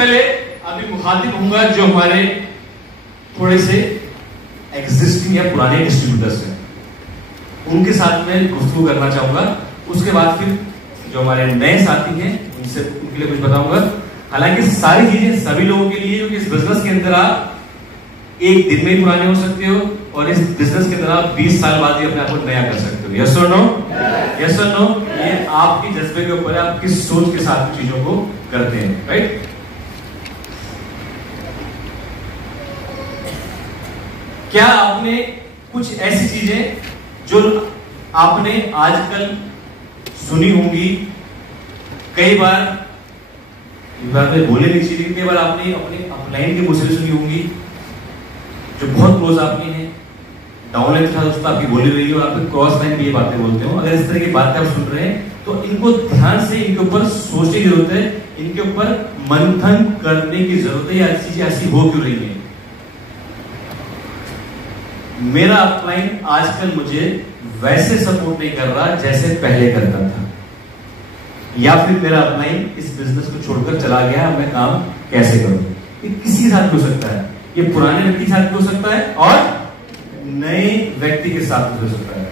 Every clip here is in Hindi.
पहले अभी मुखातिब होऊंगा जो हमारे थोड़े से एग्जिस्टिंग या पुराने डिस्ट्रीब्यूटर्स हैं, उनके साथ में गुफ्तगू करना चाहूंगा। उसके बाद फिर जो हमारे नए साथी हैं उनसे उनके लिए कुछ बताऊंगा। हालांकि सारी चीजें सभी लोगों के लिए, क्योंकि इस बिजनेस के अंदर आप एक दिन में ही पुराने हो सकते हो और इस बिजनेस के अंदर आप 20 साल बाद ही अपने आप को नया कर सकते हो। यस और नो? यस और नो? ये आपकी जज्बे के ऊपर है, आप किस सोच के साथ चीजों को करते हैं, राइट? क्या आपने कुछ ऐसी चीजें जो आपने आजकल सुनी होंगी, कई बार बोले नहीं चाहिए, कई बार आपने अपने अपलाइन के मुझसे सुनी होंगी जो बहुत क्लोज आपकी हैं, डाउनलाइन के साथ दोस्त आपकी बोली रही हो, आपके क्रॉस लाइन भी ये बातें बोलते हो। अगर इस तरह की बातें आप सुन रहे हैं तो इनको ध्यान से इनके ऊपर सोचने की जरूरत है, इनके ऊपर मंथन करने की जरूरत है। या चीजें ऐसी हो क्यों रही है? मेरा अपलाइन आजकल मुझे वैसे सपोर्ट नहीं कर रहा जैसे पहले करता था, या फिर मेरा अपलाइन इस बिजनेस को छोड़कर चला गया, मैं काम कैसे करूं? ये किसी के साथ हो सकता है, ये पुराने व्यक्ति के साथ हो सकता है और नए व्यक्ति के साथ हो सकता है।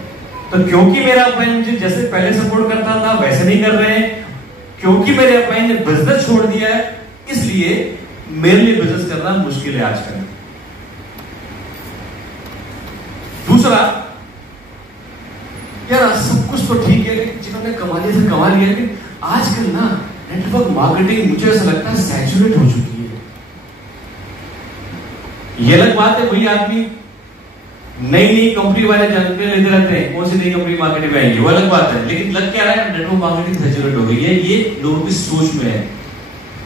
तो क्योंकि मेरा अपलाइन मुझे जैसे पहले सपोर्ट करता था वैसे नहीं कर रहे हैं, क्योंकि मेरे अपलाइन ने बिजनेस छोड़ दिया है, इसलिए मेरे लिए बिजनेस करना मुश्किल है आजकल। दूसरा, यार सब कुछ तो ठीक है, जिन्होंने कमा लिया से कमा लिया, लेकिन आजकल ना नेटवर्क मार्केटिंग मुझे ऐसा लगता है सैचुरेट हो चुकी है। ये अलग बात है, वही आदमी नई नई कंपनी वाले जानते लेते रहते हैं, कौन सी नई कंपनी मार्केटिंग में आएंगी, वो अलग बात है, लेकिन लग क्या रहा है, नेटवर्क मार्केटिंग सैचुरेट हो गई है। ये लोगों की सोच में है।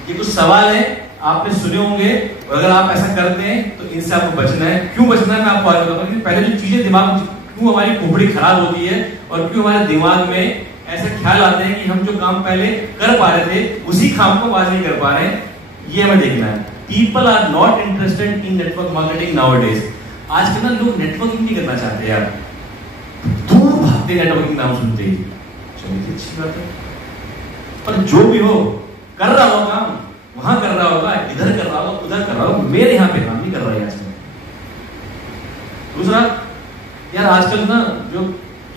ये कुछ सवाल है आपने सुने होंगे, और अगर आप ऐसा करते हैं तो इनसे आपको बचना है। क्यों बचना है मैं आपको आज बताऊंगा। पहले जो चीजें दिमाग, क्यों हमारी खोपड़ी खराब होती है और क्यों हमारे दिमाग में ऐसे ख्याल आते हैं कि हम जो काम पहले कर पा रहे थे उसी काम को आज नहीं कर पा रहे हैं, ये हमें देखना है। People are not interested in network marketing nowadays. आजकल ना लोग नेटवर्किंग नहीं करना चाहते यार, दूर भागते नेटवर्किंग नाम सुनते ही। चलिए अच्छी बात है, पर जो भी हो कर रहा हो काम, वहां कर रहा होगा, इधर कर रहा होगा, उधर कर रहा होगा, मेरे यहां पे काम नहीं कर रहा है आजकल। दूसरा, यार आजकल ना जो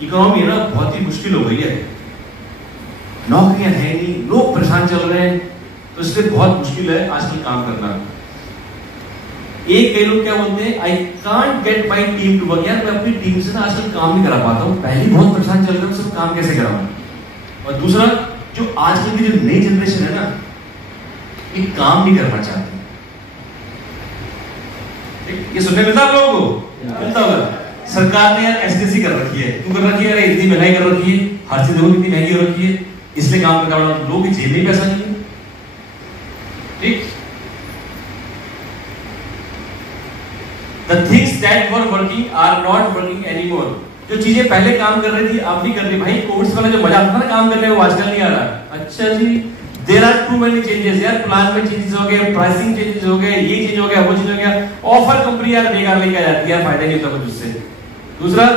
इकोनॉमी है ना बहुत ही मुश्किल हो गई है, नौकरियां है नहीं, लोग परेशान चल रहे हैं, तो इसलिए बहुत मुश्किल है आजकल काम करना। एक कई लोग क्या बोलते हैं, I can't get my team to work. यार मैं अपनी टीम से ना आजकल काम नहीं करा पाता हूँ, पहले बहुत परेशान चल रहे हैं, सब काम कैसे कराऊं। और दूसरा, जो आजकल की जो नई जनरेशन है ना, ये काम नहीं करना चाहते। ये सुनने मिलता आप लोगों को? मिलता होगा। सरकार ने यार एसटीसी कर रखी है, क्यों कर रखी है? इतनी महंगाई कर रखी है, हर चीज देखो कितनी महंगी हो रखी है, इसलिए काम करना पड़ा। लोगों की जेब में पैसा नहीं है, ठीक? The things that were working are not working anymore. जो चीजें पहले काम कर रही थी अब नहीं कर रही। भाई कोर्स वाला जो मजा आता था ना काम करने में, वो आजकल नहीं आ रहा। अच्छा जी, there are too many changes यार, प्लान में चेंजेस हो गए, प्राइसिंग चेंजेस हो गए, ये चेंज हो गया, वो चेंज हो गया, ऑफर कंपनी यार बेकार लेके आ जाती है, फायदा नहीं होता कुछ उससे। दूसरा,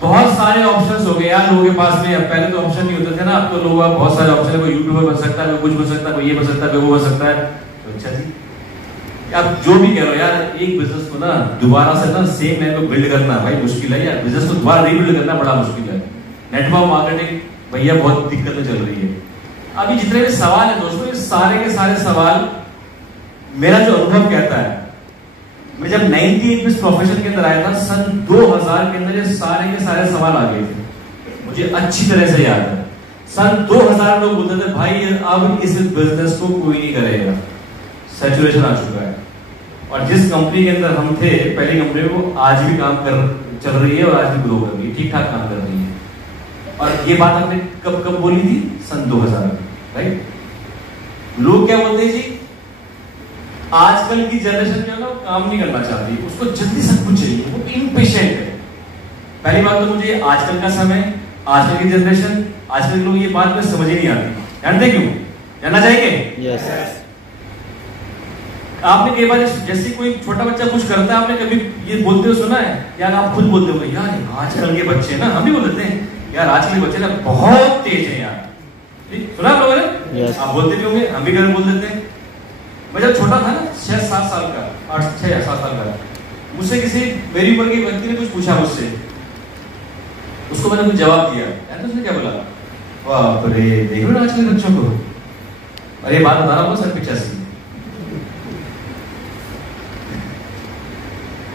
बहुत सारे ऑप्शंस हो गए यार लोगों के पास में। पहले तो ऑप्शन नहीं होते थे ना, अब तो लोग बहुत सारे ऑप्शन है, कोई यूट्यूबर बन सकता है, कोई कुछ बन सकता है, कोई ये बन सकता है, कोई वो बन सकता है। तो अच्छा जी, आप जो भी कह रहे हो यार, एक बिजनेस को ना दोबारा से ना सेम लाइन को बिल्ड करना भाई मुश्किल है यार, बिजनेस को दोबारा रीबिल्ड करना बड़ा मुश्किल है। नेटवर्क मार्केटिंग भैया बहुत दिक्कत में चल रही है। अभी जितने भी सवाल है दोस्तों, ये सारे के सारे सवाल मेरा जो अनुभव कहता है, मैं जब 98 में इस प्रोफेशन के अंदर आया था, सन 2000 के अंदर ये सारे के सारे सवाल आ गए थे, मुझे अच्छी तरह से याद है। सन 2000 लोग बोलते थे भाई अब इस बिजनेस को कोई नहीं करेगा, सैचुरेशन आ चुका है। और जिस कंपनी के अंदर हम थे, पहली कंपनी में, वो आज भी काम कर चल रही है और आज भी ग्रो कर रही है, ठीक ठाक काम कर रही है। और ये बात आपने कब कब बोली थी? सन 2000 में, राइट? लोग क्या बोलते हैं जी, आजकल की जनरेशन जो है ना काम नहीं करना चाहती, उसको जल्दी सब कुछ चाहिए, वो इम्पेशेंट है। पहली बात तो मुझे आजकल का समय, आजकल की जनरेशन, आजकल के लोग ये बात में समझ ही नहीं आती। जानते क्यों? जानना चाहेंगे? यस। आपने कई बार जैसे कोई छोटा बच्चा कुछ करता है, आपने कभी ये बोलते हुए सुना है? यार आप खुद बोलते हो यार आजकल के बच्चे ना, हम भी बोल देते हैं यार आजकल के बच्चे ना बहुत तेज है यार, सुना आप लोगों ने? आप बोलते भी होंगे, हम भी घर बोल देते हैं। मैं जब छोटा था ना 6-7 साल का, 6 या 7 साल का, मुझसे किसी मेरी उम्र के व्यक्ति ने कुछ पूछा मुझसे, उसको मैंने कुछ जवाब दिया। तो उसने क्या बोला, बाप रे देख लो आजकल बच्चों को, अरे बात बता रहा हूँ सर 85।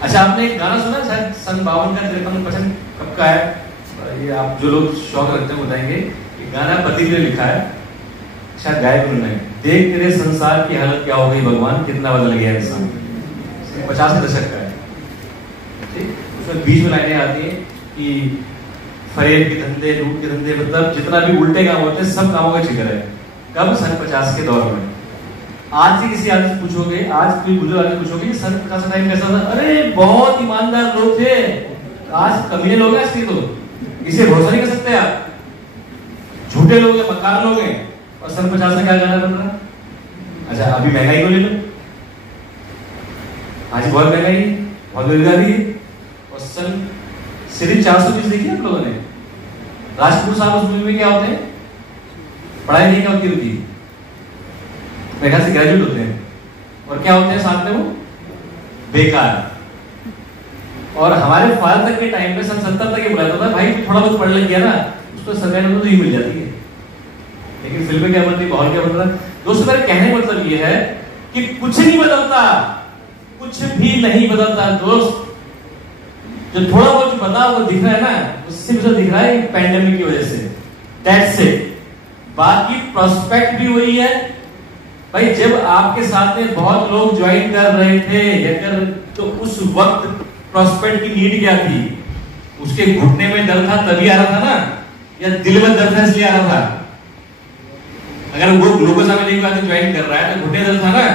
अच्छा, आपने एक गाना सुना शायद सन 52 का 53-55 कब का है, ये आप जो लोग शौक रखते हैं बताएंगे। ये गाना पति ने लिखा है, शायद गायक उन्होंने, देख तेरे संसार की हालत क्या हो गई भगवान, कितना बदल गया इंसान। 50 के दशक का है, ठीक। उसमें बीच में लाइनें आती हैं कि फरेब के धंधे, लूट के धंधे, मतलब जितना भी उल्टे काम होते हैं सब कामों का जिक्र है। कब? सन 50 के दौर में। आज से किसी आदमी से पूछोगे, आज कोई बुजुर्ग आदमी पूछोगे सन 50 का टाइम कैसा था, अरे बहुत ईमानदार लोग थे, आज कमीने लोग हैं, इसकी तो इसे भरोसा नहीं कर सकते आप, झूठे लोग हैं, मक्कार लोग हैं। और सन 50 में क्या गाना बन रहा है? अच्छा, अभी महंगाई को ले लो, आज बहुत महंगाई, बहुत बेरोजगारी है। और सन सिर्फ 420 देखिए आप लोगों ने, राजपूत साहब उस मूवी में क्या होते हैं, पढ़ाई नहीं क्या होती उनकी, मेरे ख्याल से ग्रेजुएट होते हैं, और क्या होते हैं साथ में वो, बेकार। और हमारे फादर तक के टाइम पे सन 70 तक ये बोला जाता था, भाई थोड़ा बहुत पढ़ लग गया ना, उसको सरकारी नौकरी तो मिल जाती है। लेकिन फिल्में क्या बन रही, माहौल क्या बन रहा है। दोस्तों मेरे कहने का मतलब ये है कि कुछ नहीं बदलता, कुछ भी नहीं बदलता दोस्त। जो थोड़ा बहुत जो बदलाव वो दिख रहा है ना, उससे भी दिख रहा है पैंडेमिक की वजह से, दैट्स इट। बाकी प्रोस्पेक्ट भी वही है भाई। जब आपके साथ में बहुत लोग ज्वाइन कर रहे थे अगर, तो उस वक्त प्रोस्पेक्ट की नीड क्या थी, उसके घुटने में दर्द था तभी आ रहा था ना, या दिल में दर्द था इसलिए आ रहा था। अगर वो ग्लूकोसामिन आके ज्वाइन कर रहा है तो घुटने दर्द था ना,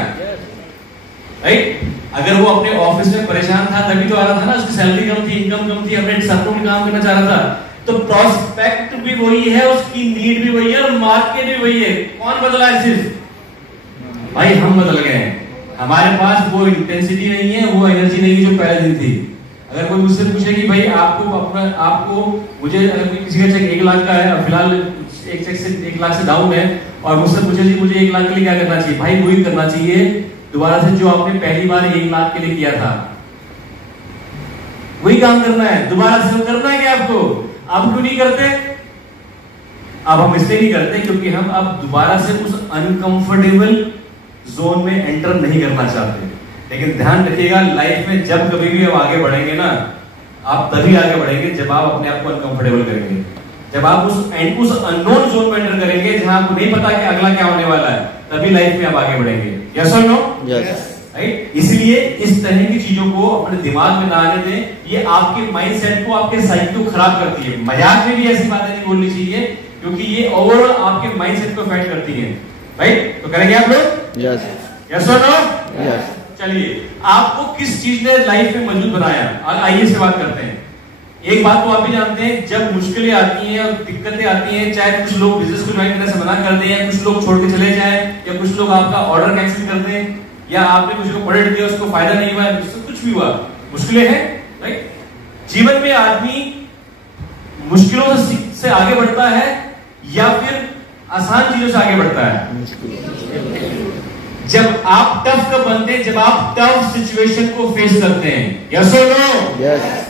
राइट। अगर वो अपने ऑफिस में परेशान था तभी तो आ रहा था ना, उसकी सैलरी कम थी, इनकम कम थी, अपने सपनों में काम करना चाह रहा था। तो प्रोस्पेक्ट भी वही है, उसकी नीड भी वही है, और मार्केट भी वही है। कौन बदला है? सिर्फ भाई हम बदल गए हैं। हमारे पास वो इंटेंसिटी नहीं है, वो एनर्जी नहीं है जो पहले दिन थी। अगर कोई मुझसे पूछे कि भाई आपको मुझे, अगर किसी का चेक 1 लाख का है, फिलहाल एक चेक से 1 लाख से डाउन है, और मुझसे पूछे जी मुझे 1 लाख के लिए क्या करना चाहिए, भाई वही करना चाहिए दोबारा से जो आपने पहली बार 1 लाख के लिए किया था, वही काम करना है दोबारा से। करना है क्या आपको? आप क्यों नहीं करते? अब हम इसलिए नहीं करते क्योंकि हम अब दोबारा से उस अनकंफर्टेबल जोन में एंटर नहीं करना चाहते। लेकिन ध्यान रखिएगा, लाइफ में जब कभी भी आप आगे बढ़ेंगे ना, आप तभी आगे बढ़ेंगे जब आप अपने आप को अनकंफर्टेबल करेंगे, जब आप उस अननोन जोन में एंटर करेंगे जहां आपको नहीं पता कि अगला क्या होने वाला है, तभी लाइफ में आप आगे बढ़ेंगे। यस और नो? Yes, right. इसलिए इस तरह की चीजों को अपने दिमाग में ना आने दें, ये आपके माइंडसेट को, आपके साइकी को खराब करती है। मजाक में भी ऐसी बातें नहीं बोलनी चाहिए क्योंकि ये ओवरऑल आपके माइंडसेट को अफेक्ट करती है, राइट। तो करेंगे आप लोग? यस, यस और नो? यस। चलिए, आपको किस चीज ने लाइफ में मजबूत बनाया? आइए से बात करते हैं। एक बात तो आप भी जानते हैं, जब मुश्किलें आती हैं और दिक्कतें आती हैं, चाहे कुछ लोग बिजनेस को ज्वाइन करने से मना कर दें, या कुछ लोग छोड़ के चले जाएं, या कुछ लोग आपका ऑर्डर कैंसिल कर दें, या आपने कुछ को ऑर्डर दिया उसको फायदा नहीं हुआ, कुछ भी हुआ, मुश्किलें हैं, राइट। जीवन में आदमी मुश्किलों से आगे बढ़ता है या फिर आसान चीजों से आगे बढ़ता है? जब आप टफ कब बनते हैं? जब आप टफ सिचुएशन को फेस करते हैं। यस और नो? यस।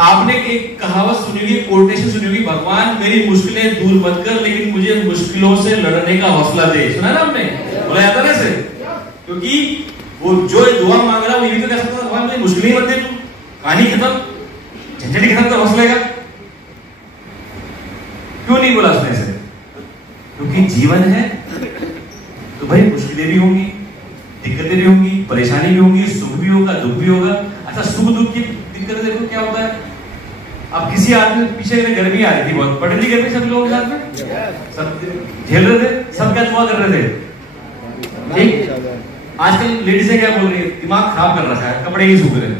आपने एक कहावत सुनी होगी, कोटेशन सुनी होगी, भगवान मेरी मुश्किलें दूर मत कर लेकिन मुझे मुश्किलों से लड़ने का हौसला दे। सुना ना आपने? बोला जाता ना इसे, क्योंकि वो जो दुआ मांग रहा है वो ये भी तो कह सकता था, भगवान मुझे मुश्किलें मत दे, तू कहानी खत्म, झंझट खत्म कर हौसले का। क्यों नहीं बोला उसने ऐसे? क्योंकि जीवन है तो भाई मुश्किलें भी होंगी, दिक्कतें भी होंगी, परेशानी भी होंगी, सुख भी होगा, दुख भी होगा। अच्छा, सुख दुख की दिक्कतें देखो क्या होता है। अब किसी आदमी पीछे गर्मी आ रही थी, बहुत पड़ रही गर्मी, सब लोगों के साथ में सब झेल रहे थे, सब क्या दुआ कर रहे थे, ठीक। आजकल लेडीज क्या बोल रही है, दिमाग खराब कर रहा है, कपड़े नहीं सूख रहे,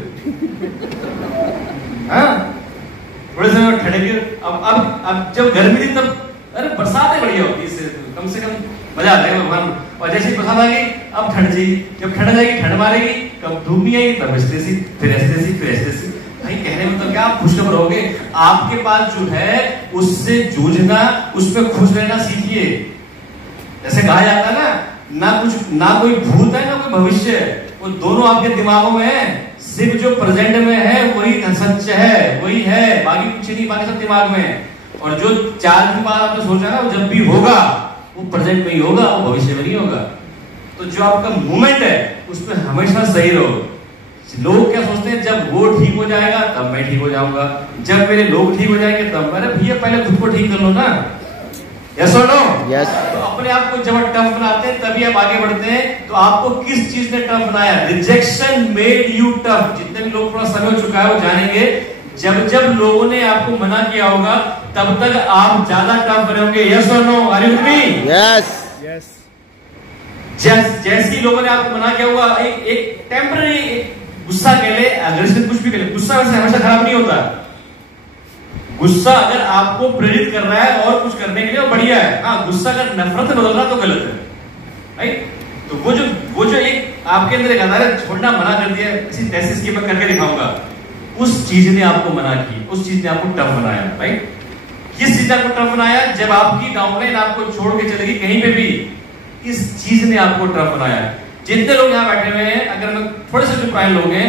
थोड़े समय ठंडे के। अब जब गर्मी थी तब अरे बरसात बढ़िया होती है, कम से कम मजा आता है भगवान। और जैसे बरसात आ गई अब ठंड जाएगी, जब ठंड जाएगी ठंड मारेगी, कब धूप नहीं आएगी तब ऐसे सी, फिर ऐसे सी, फिर ऐसे सी। भाई कहने मतलब क्या, आप खुशखबर होगे। आपके पास जो है उससे जूझना, उस पर खुश रहना सीखिए। जैसे कहा जाता है ना कोई भूत है ना कोई भविष्य है, वो दोनों आपके दिमागों में है। सिर्फ जो प्रेजेंट में है वही सच है, वही है, बाकी कुछ नहीं, बाकी सब दिमाग में है। और जो 4 दिन बाद आपने सोचा ना, वो जब भी होगा वो प्रेजेंट में ही होगा, वो भविष्य में नहीं होगा। तो जो आपका मूवमेंट है उसमें हमेशा सही रहो। लोग क्या सोचते हैं, जब वो ठीक हो जाएगा तब मैं ठीक हो जाऊंगा, जब मेरे लोग ठीक हो जाएंगे तब। अरे भैया पहले खुद को ठीक कर लो ना। यस और नो? यस। तो अपने आप को जब टफ बनाते हैं तभी आप आगे बढ़ते हैं। तो आपको किस चीज ने टफ बनाया? Rejection made you tough. जितने भी लोग थोड़ा समय हो चुका है वो जानेंगे, जब जब लोगों ने आपको मना किया होगा तब तक आप ज्यादा टफ बने होंगे। यस और no? Are you with me? Yes yes. जैसे लोगों ने आपको मना किया होगा, एक टेम्पररी गुस्सा कह ले, अग्रेशन कुछ भी कह ले, गुस्सा वैसे हमेशा खराब नहीं होता। गुस्सा अगर आपको प्रेरित कर रहा है और कुछ करने के लिए, वो बढ़िया है। हाँ, गुस्सा अगर नफरत में बदल रहा तो गलत है, राइट? तो वो जो एक आपके अंदर एक आधार छोड़ना मना कर दिया, इसी तैसे इसकी मैं करके दिखाऊंगा, उस चीज ने आपको मना की, उस चीज ने आपको टफ बनाया, राइट? किस चीज ने आपको टफ बनाया? जब आपकी डाउनलाइन आपको छोड़ के चलेगी कहीं पे भी, इस चीज ने आपको टफ बनाया। जितने लोग यहाँ बैठे हुए हैं, अगर मैं थोड़े से जो पुराने लोग हैं,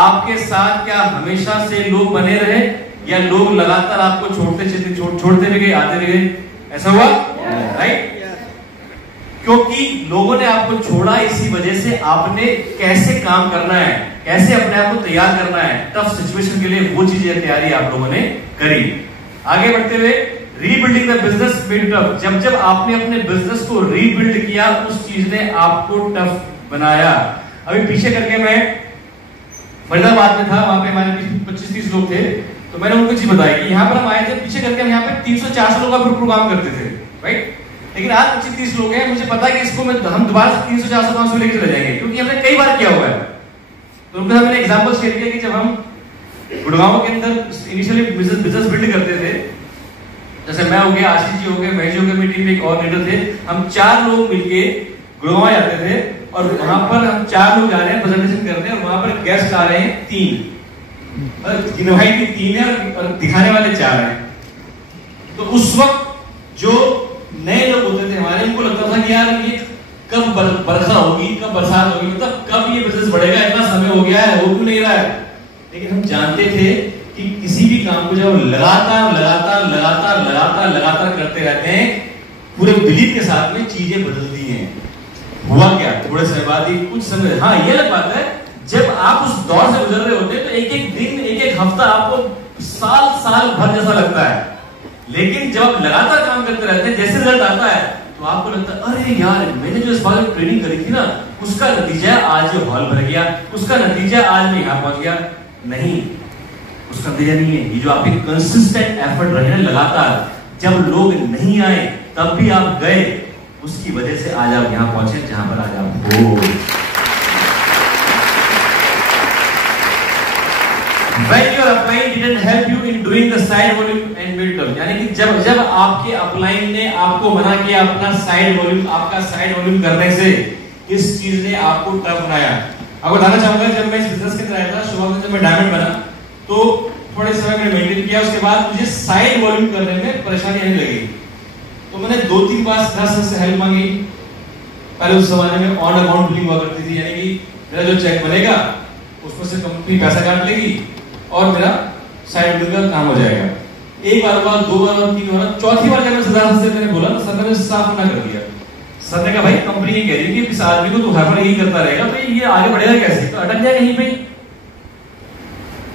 आपके साथ क्या हमेशा से लोग बने रहे या लोग लगातार आपको छोड़ते भी गए, आते भी गए? ऐसा हुआ, राइट? क्योंकि लोगों ने आपको छोड़ा इसी वजह से आपने कैसे काम करना है, कैसे अपने आप को तैयार करना है टफ सिचुएशन के लिए, वो चीजें तैयारी आप लोगों ने करी। आगे बढ़ते हुए, rebuilding the business made tough. जब आपने अपने बिजनेस को रीबिल्ड किया, उस चीज ने आपको टफ बनाया। अभी पीछे करके मैं फरीदाबाद में था, वहां पे हमारे 25-30 लोग थे। तो मैंने उनको चीज बताई कि यहाँ पर हम आए थे, पीछे करके हम यहाँ पे 300-400 लोग का ग्रुप प्रोग्राम करते थे, राइट? लेकिन आज 25-30 लोग हैं, मुझे पता है कि इसको हम दोबारा 300-400-500 लेके चले जाएंगे, क्योंकि हमने कई बार किया हुआ है। तो उनके साथ मैंने एग्जाम्पल शेयर किया कि जब हम गुड़गांव के अंदर इनिशियली बिजनेस बिल्ड करते थे, जैसे मैं हो गया, आशीष जी हो गए, महेश हो गए, मेरी टीम में एक और लीडर थे, हम 4 लोग मिलके गुड़गांव जाते थे और वहां पर हम 4 लोग जा रहे हैं, प्रेजेंटेशन कर रहे हैं और वहां पर गेस्ट आ रहे हैं 3, इनवाइट भी 3 है और दिखाने वाले 4 हैं। तो उस वक्त जो नए लोग होते थे हमारे, उनको लगता था कि यार ये कब बरखा होगी, कब बरसात होगी, मतलब कब ये बिजनेस बढ़ेगा, इतना समय हो गया है, हो क्यों नहीं रहा है। लेकिन हम जानते थे कि किसी भी काम को जब लगातार करते रहते हैं, पूरे बिलीफ के साथ में चीजें बदलती हैं। हुआ क्या, थोड़े समय बाद ही कुछ समय, हाँ ये अलग बात है, जब आप उस दौर से गुजर रहे होते हैं तो एक दिन, एक हफ्ता आपको साल भर जैसा लगता है। लेकिन जब आप लगातार काम करते रहते हैं, जैसे रिजल्ट आता है तो आपको लगता है अरे यार मैंने जो इस बार ट्रेनिंग करी थी ना, उसका नतीजा आज जो हॉल भर गया, उसका नतीजा आज मैं यहाँ पहुंच गया। नहीं, उसका नतीजा नहीं है, ये जो आपके कंसिस्टेंट एफर्ट रहे लगातार, जब लोग नहीं आए तब भी आप गए, उसकी वजह से आज आप यहां पहुंचे जहां पर आज आप हो। When your upline didn't help you in doing the side volume and build up, यानी कि जब आपके अपलाइन ने आपको मना किया अपना आपका साइड वॉल्यूम करने से, इस चीज ने आपको टफ बनाया। आपको बताना चाहूंगा, जब मैं इस बिजनेस के अंदर आया था, शुरुआत में जब मैं डायमंड बना तो थोड़े समय मैंने मेंटेन किया, उसके बाद मुझे साइड वॉल्यूम करने में परेशानी आने लगी। तो मैंने 2-3 बार सीधा से हेल्प मांगी। पहले उस जमाने में ऑन अकाउंट बिलिंग हुआ करती थी, यानी कि मेरा जो चेक बनेगा उसमें से कंपनी पैसा काट लेगी और मेरा साइड बिल का काम हो जाएगा। एक बार हुआ, 2 बार हुआ, 3 बार, चौथी बार जब मैं सरदार से मैंने बोला, सर ने साफ मना कर दिया। सर ने कहा भाई कंपनी ये कह रही है कि इस आदमी को तो हर बार यही करता रहेगा, तो ये आगे बढ़ेगा कैसे, तो अटक जाएगा यहीं पे।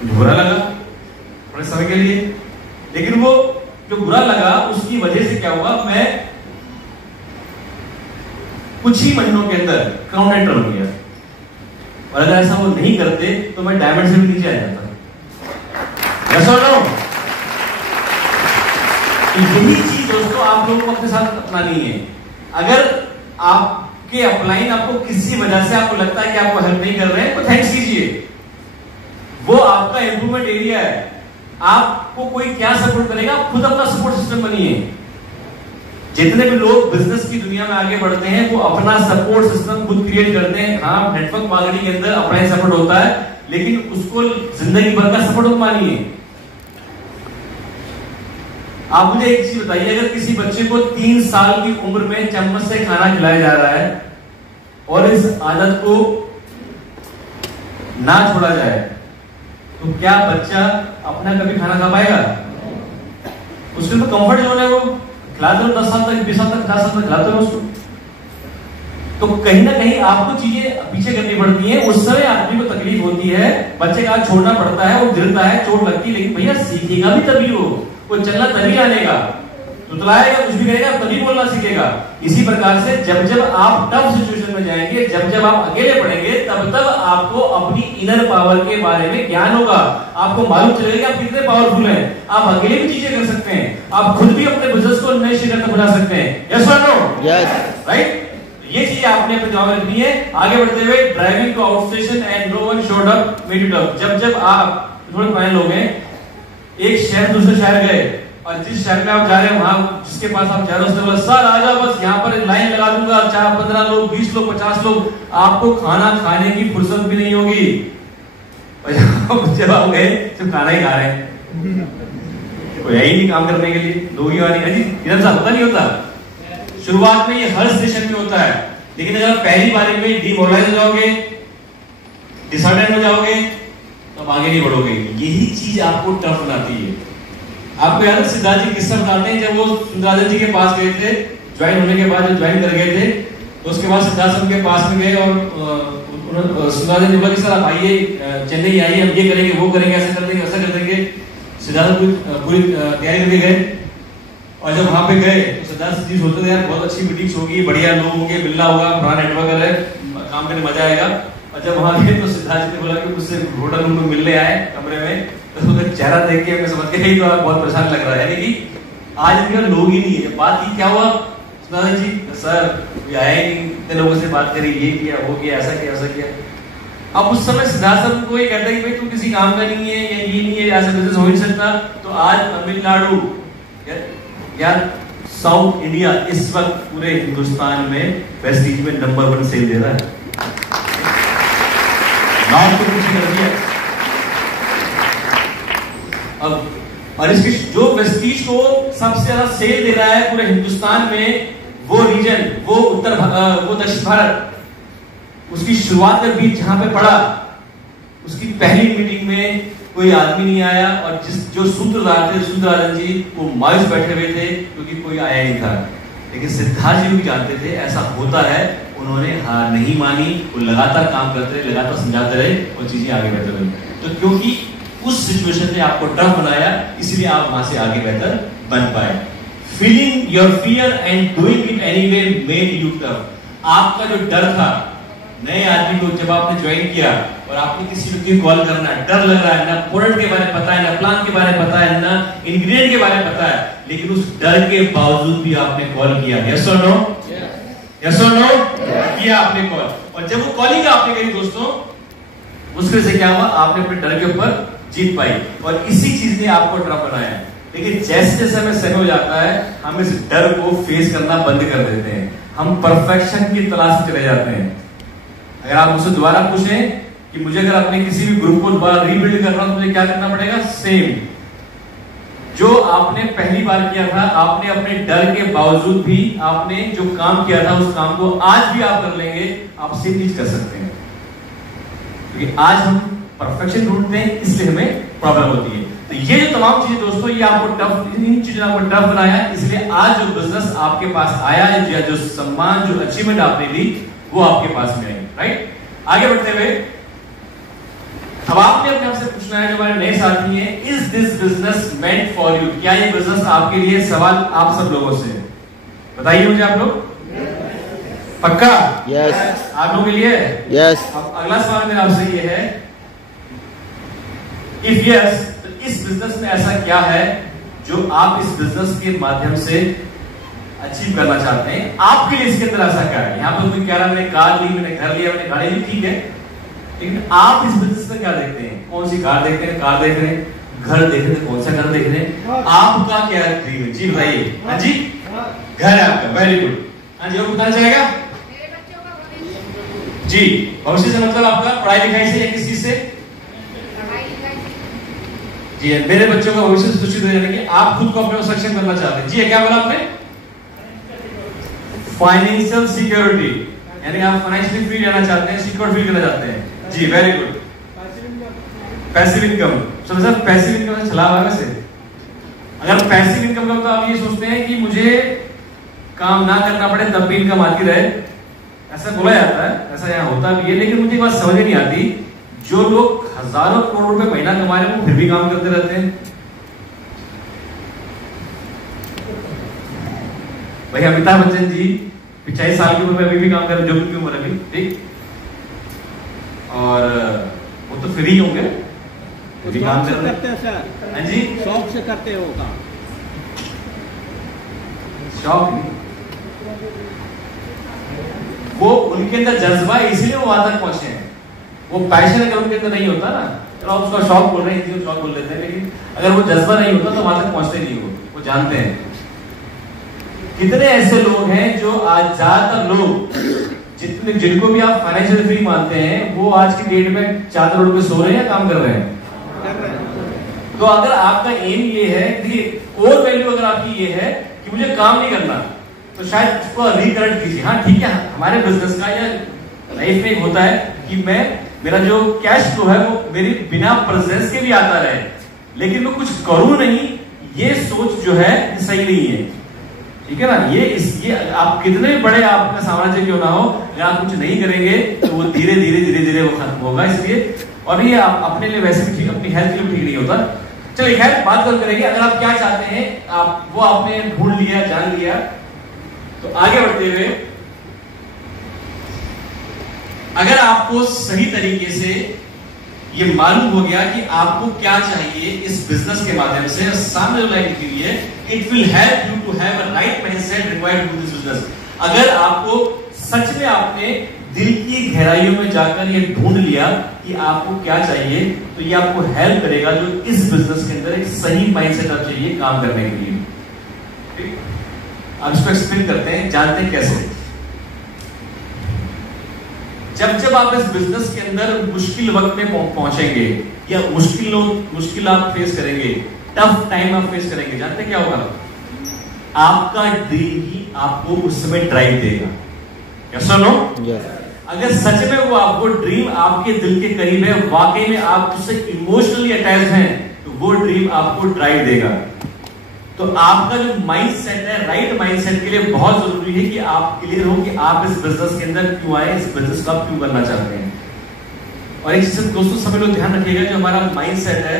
बुरा लगा थोड़े समय के लिए, लेकिन वो जो बुरा लगा उसकी वजह से क्या हुआ, मैं कुछ ही महीनों के अंदर क्राउन एंटर हो गया। और अगर ऐसा वो नहीं करते तो मैं डायमंड से भी नीचे आ जाता। ऐसा ना हो, यही चीज दोस्तों आप लोगों को अपने साथ अपनानी है। अगर आपके अपलाइन आपको किसी वजह से आपको लगता है कि आपको हेल्प नहीं कर रहे हैं, तो थैंक्स कीजिए, वो आपका इंप्रूवमेंट एरिया है। आपको कोई क्या सपोर्ट करेगा, खुद अपना सपोर्ट सिस्टम बनिए। जितने भी लोग बिजनेस की दुनिया में आगे बढ़ते हैं वो अपना सपोर्ट सिस्टम खुद क्रिएट करते हैं। हाँ, नेटवर्क मार्केटिंग के अंदर अपना सपोर्ट होता है, लेकिन उसको जिंदगी भर का सपोर्ट मानिए। आप मुझे एक चीज बताइए, अगर किसी बच्चे को 3 साल की उम्र में चम्मच से खाना खिलाया जा रहा है और इस आदत को ना छोड़ा जाए, तो क्या बच्चा अपना कभी खाना खा पाएगा? उसके तो कंफर्ट जोन है, वो खिलाते हो 10 साल तक, 20 साल तक, 50 साल तक खिलाते हो उसको। तो कहीं ना कहीं आपको चीजें पीछे करनी पड़ती हैं, उस समय आदमी को तकलीफ होती है, बच्चे का हाथ छोड़ना पड़ता है, वो गिरता है, चोट लगती है, लेकिन भैया सीखेगा भी तभी वो चलना तभी आनेगा, तुतलाएगा, कुछ भी करेगा तभी बोलना सीखेगा। इसी प्रकार से जब जब आप टफ सिचुएशन में जाएंगे, जब जब आप अकेले पड़ेंगे, तब तब आपको अपनी इनर पावर के बारे में ज्ञान होगा, आपको मालूम चलेगा आप कितने पावरफुल हैं, आप अकेले भी चीजें कर सकते हैं, आप खुद भी अपने बिजनेस को नए शिखर तक बढ़ा सकते हैं। यस और नो? Yes, right. ये चीज आपने अपने दिमाग में रखनी है। आगे बढ़ते हुए, driving to outstation and no one showed up made it up. जब जब आप थोड़े पुराने लोग हैं, एक शहर दूसरे शहर गए और जिस शहर में आप जा रहे हैं वहां जिसके पास आप जा रहे हो उसने बोला सर आ जाओ, बस यहाँ पर लाइन लगा दूंगा, 4, 15 लोग, 20 लोग, 50 लोग, आपको खाना खाने की फुर्सत भी नहीं होगी। जब आप गए सिर्फ खाना ही खा रहे हैं, कोई है ही नहीं काम करने के लिए, लोग ही वाली जी इधर सा होता नहीं होता। शुरुआत में ये हर स्टेशन में होता है, लेकिन अगर पहली बारी में डिमोरलाइज हो जाओगे, डिसऑर्डर हो जाओगे, तब आगे नहीं बढ़ोगे। यही चीज आपको टफ बनाती है। आपको याद है सिद्धार्थ जी किस्सा बताते हैं, जब वो सुंदराजन जी के पास गए थे, ज्वाइन होने के बाद जब ज्वाइन कर गए थे, तो उसके बाद सिद्धार्थ उनके पास में गए और सुंदराजन जी बोला कि सर आप आइए, चेन्नई आइए, हम ये करेंगे, वो करेंगे, ऐसा कर देंगे, वैसा कर देंगे। सिद्धार्थ पूरी तैयारी करके गए और जब वहां पे गए तो सिद्धार्थ जी सोचते थे यार बहुत अच्छी मीटिंग्स होगी, बढ़िया लोग होंगे, मिलना होगा, पुराना नेटवर्क है, काम करने मजा आएगा। और जब वहां गए तो सिद्धार्थ जी ने बोला कि मुझसे होटल रूम में मिलने आए कमरे में, तो उसका चेहरा देख के मैं समझ गया तो आप बहुत परेशान लग रहा है, यानी कि आज इनका लोग ही नहीं है। बात ही क्या हुआ सिद्धार्थ जी, सर आए नहीं, इतने लोगों से बात करी, ये किया, वो किया, ऐसा किया, वैसा किया। अब उस समय सिद्धार्थ सर को ये कहता है कि भाई तू किसी काम का नहीं है, या ये नहीं है, ऐसा बिजनेस हो नहीं सकता। तो आज तमिलनाडु या साउथ इंडिया इस वक्त पूरे हिंदुस्तान में वेस्टीज में नंबर 1 सेल दे रहा है, नाम तो कुछ कर दिया। अब और इसके जो वेस्टीज को सबसे ज्यादा सेल दे रहा है पूरे हिंदुस्तान में, वो रीजन, वो दक्षिण भारत, उसकी शुरुआत का बीच जहां पे पड़ा, उसकी पहली मीटिंग में कोई आदमी नहीं आया, और जो सूत्रधार थे सुंदराजन जी, वो मायूस बैठे हुए थे क्योंकि कोई आया नहीं था। लेकिन सिद्धार्थ जी भी जानते थे ऐसा होता है, उन्होंने हार नहीं मानी, वो लगातार काम करते रहे, लगातार समझाते रहे और चीजें आगे बेहतर हुई। तो क्योंकि उस सिचुएशन ने आपको टफ बनाया, इसलिए आप वहां से आगे बेहतर बन पाए। Feeling your fear and doing it anyway made you tough. आपका जो डर था, नए आदमी को जब आपने ज्वाइन किया और आपने किसी व्यक्ति को कॉल करना है, डर लग रहा है, ना प्रोडक्ट के बारे में पता है, ना प्लान के बारे में पता है, ना इंग्रेडिएंट के बारे में पता है, लेकिन उस डर के बावजूद भी आपने कॉल किया। यस और नो? यस और नो? किया आपने कॉल। और जब वो कॉलिंग आपने करी दोस्तों, मुश्किल से क्या हुआ, आपने अपने डर के ऊपर जीत पाई, और इसी चीज ने आपको टफ बनाया। लेकिन जैसे जैसे हमें समय हो जाता है, हम इस डर को फेस करना बंद कर देते हैं, हम परफेक्शन की तलाश में चले जाते हैं। अगर आप मुझसे दोबारा पूछें कि मुझे अगर अपने किसी भी ग्रुप को दोबारा रीबिल्ड करना तो मुझे क्या करना पड़ेगा? सेम जो आपने पहली बार किया था, आपने अपने डर के बावजूद भी आपने जो काम किया था, उस काम को आज भी आप कर लेंगे, आप सेम चीज कर सकते हैं। क्योंकि आज हम परफेक्शन ढूंढते हैं, इसलिए हमें प्रॉब्लम होती है। तो ये जो तमाम चीजें दोस्तों, ये आपको टफ, इन चीजों ने आपको टफ बनाया, इसलिए आज जो बिजनेस आपके पास आया है, जो सम्मान, जो अचीवमेंट आपने ली, वो आपके पास में आई। राइट? आगे बढ़ते हुए अब आपने अपने आप से पूछना है, जो हमारे नए साथी हैं, is this business meant for you? क्या ये बिजनेस आपके लिए? सवाल आप सब लोगों से बताइए मुझे, आप लोग पक्का? यस। आप लोगों के लिए? यस। अब अगला सवाल मेरा आपसे ये है, इफ यस, तो इस बिजनेस में ऐसा क्या है जो आप इस बिजनेस के माध्यम से अचीव करना चाहते हैं? आपके लिए इसके अंदर ऐसा क्या है? यहाँ पर कोई कह रहा है मैंने कार ली, मैंने घर लिया, मैंने गाड़ी ली, ठीक है, लेकिन आप इस बिजनेस में क्या देखते हैं? कौन सी कार देखते हैं? कार देख रहे हैं, घर देख रहे हैं, कौन सा घर देख रहे हैं? आपका क्या ड्रीम है? जी बताइए। हाँ जी, घर है आपका, वेरी गुड। हाँ जी, और बताना चाहेगा? जी, भविष्य से मतलब आपका पढ़ाई लिखाई से या किस चीज से? जी मेरे बच्चों का भविष्य सुरक्षित हो जाने की आप खुद को अपने सक्षम करना चाहते हैं। जी क्या बोला आपने? फाइनेंशियल सिक्योरिटी, यानी आप फाइनेंशियली फ्री रहना चाहते हैं, सिक्योर फील करना चाहते हैं। जी वेरी गुड। पैसिव इनकम, चलो सर पैसिव इनकम से चला हुआ वैसे। अगर पैसिव इनकम का तो आप ये सोचते हैं कि मुझे काम ना करना पड़े तब भी इनकम आती रहे, ऐसा बोला जाता है, ऐसा यहाँ होता भी है। लेकिन मुझे एक बात समझ नहीं आती, जो लोग हजारों करोड़ रुपए महीना कमा रहे हैं वो फिर भी काम करते रहते हैं। भाई अमिताभ बच्चन जी 45 साल की उम्र में अभी भी काम कर रहे हैं, जो उनकी उम्र है अभी, ठीक, और वो तो फ्री होंगे, वो भी काम करते हैं सर। हाँ जी, शौक से करते हो काम? शौक नहीं, वो उनके अंदर जज्बा है इसलिए वो वहां तक पहुंचे हैं। वो पैशन अगर उनके अंदर नहीं होता ना, तो आप उसका शौक बोल रहे हैं, हिंदी में शौक बोल देते हैं, लेकिन अगर वो जज्बा नहीं होता तो वहां तक पहुंचते नहीं। वो जानते हैं। कितने ऐसे लोग हैं जो आज ज्यादातर लोग जितने जिनको भी आप फाइनेंशियल फ्री मानते हैं वो आज की डेट में चादर ओढ़ के सो रहे हैं या काम कर रहे हैं? तो अगर आपका एम ये है, देखिए कोर वैल्यू अगर आपकी ये है कि मुझे काम नहीं करना, तो शायद उसको रिकरेक्ट कीजिए। हाँ ठीक है, हमारे बिजनेस का या लाइफ में होता है कि मेरा जो कैश फ्लो है वो मेरी बिना प्रेजेंस के भी आता रहे, लेकिन मैं कुछ करूं नहीं, ये सोच जो है सही नहीं है। ठीक है ना? ये आप कितने बड़े आपका साम्राज्य क्यों ना हो, अगर आप कुछ नहीं करेंगे तो वो धीरे धीरे वो खत्म होगा। इसलिए और ये आप अपने लिए वैसे भी ठीक, अपनी हेल्थ के लिए ठीक नहीं होता। चलिए खैर बात करेंगे, अगर आप क्या चाहते हैं, आप वो आपने ढूंढ लिया, जान लिया, तो आगे बढ़ते हुए अगर आपको सही तरीके से ये मालूम हो गया कि आपको क्या चाहिए इस बिजनेस के माध्यम से, सामने जो लाइन लिखी हुई है, it will help you to have a right mindset required to this business. अगर आपको सच में आपने दिल की गहराइयों में जाकर ये ढूंढ लिया कि आपको क्या चाहिए, तो ये आपको हेल्प करेगा जो इस बिजनेस के अंदर एक सही माइंडसेट आप चाहिए काम करने के लिए। ठीक, अब इसको एक्सप्लेन करते हैं, जानते हैं कैसे। जब आप इस बिजनेस के अंदर मुश्किल वक्त में पहुंचेंगे या मुश्किल आप फेस करेंगे, टफ टाइम आप फेस करेंगे, जानते क्या होगा? आपका ड्रीम ही आपको उस समय ड्राइव देगा। यस और नो? अगर सच में वो आपको ड्रीम आपके दिल के करीब है, वाकई में आप उससे इमोशनली अटैच हैं, तो वो ड्रीम आपको ड्राइव देगा। तो आपका जो माइंडसेट है, राइट माइंडसेट के लिए बहुत जरूरी है कि आप क्लियर हो कि आप इस बिजनेस के अंदर क्यों आए, इस बिजनेस को आप क्यों करना चाहते हैं। और एक चीज दोस्तों सभी लोग ध्यान रखिएगा, जो हमारा माइंडसेट है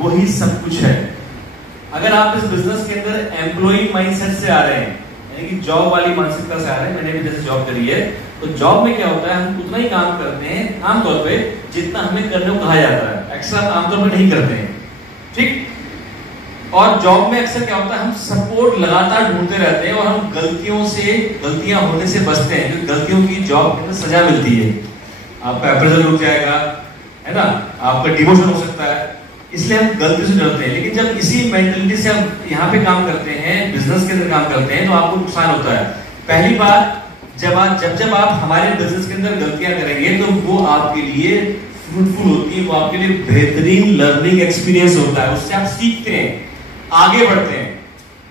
वही सब कुछ है। अगर आप इस बिजनेस के अंदर एम्प्लॉई माइंडसेट से आ रहे हैं, यानी कि जॉब वाली मानसिकता से आ रहे हैं, मैंने भी जैसे जॉब करी है, तो जॉब में क्या होता है, हम उतना ही काम करते हैं आमतौर पे जितना हमें करने को कहा जाता है, एक्स्ट्रा आमतौर पर नहीं करते हैं। ठीक, और जॉब में अक्सर क्या होता है, हम सपोर्ट लगातार ढूंढते रहते हैं और हम गलतियां होने से बचते हैं, क्योंकि गलतियों की जॉब के अंदर सजा मिलती है। आपका अप्रेजल रुक जाएगा, है ना, आपका डिमोशन हो सकता है, इसलिए हम गलती से डरते हैं। लेकिन जब इसी मेंटालिटी से हम यहाँ पे काम करते हैं, बिजनेस के अंदर काम करते हैं, तो आपको नुकसान होता है। पहली बात, जब आप हमारे बिजनेस के अंदर गलतियां करेंगे तो वो आपके लिए फ्रूटफुल होती है, वो आपके लिए बेहतरीन लर्निंग एक्सपीरियंस होता है, उससे आप सीखते हैं, आगे बढ़ते हैं।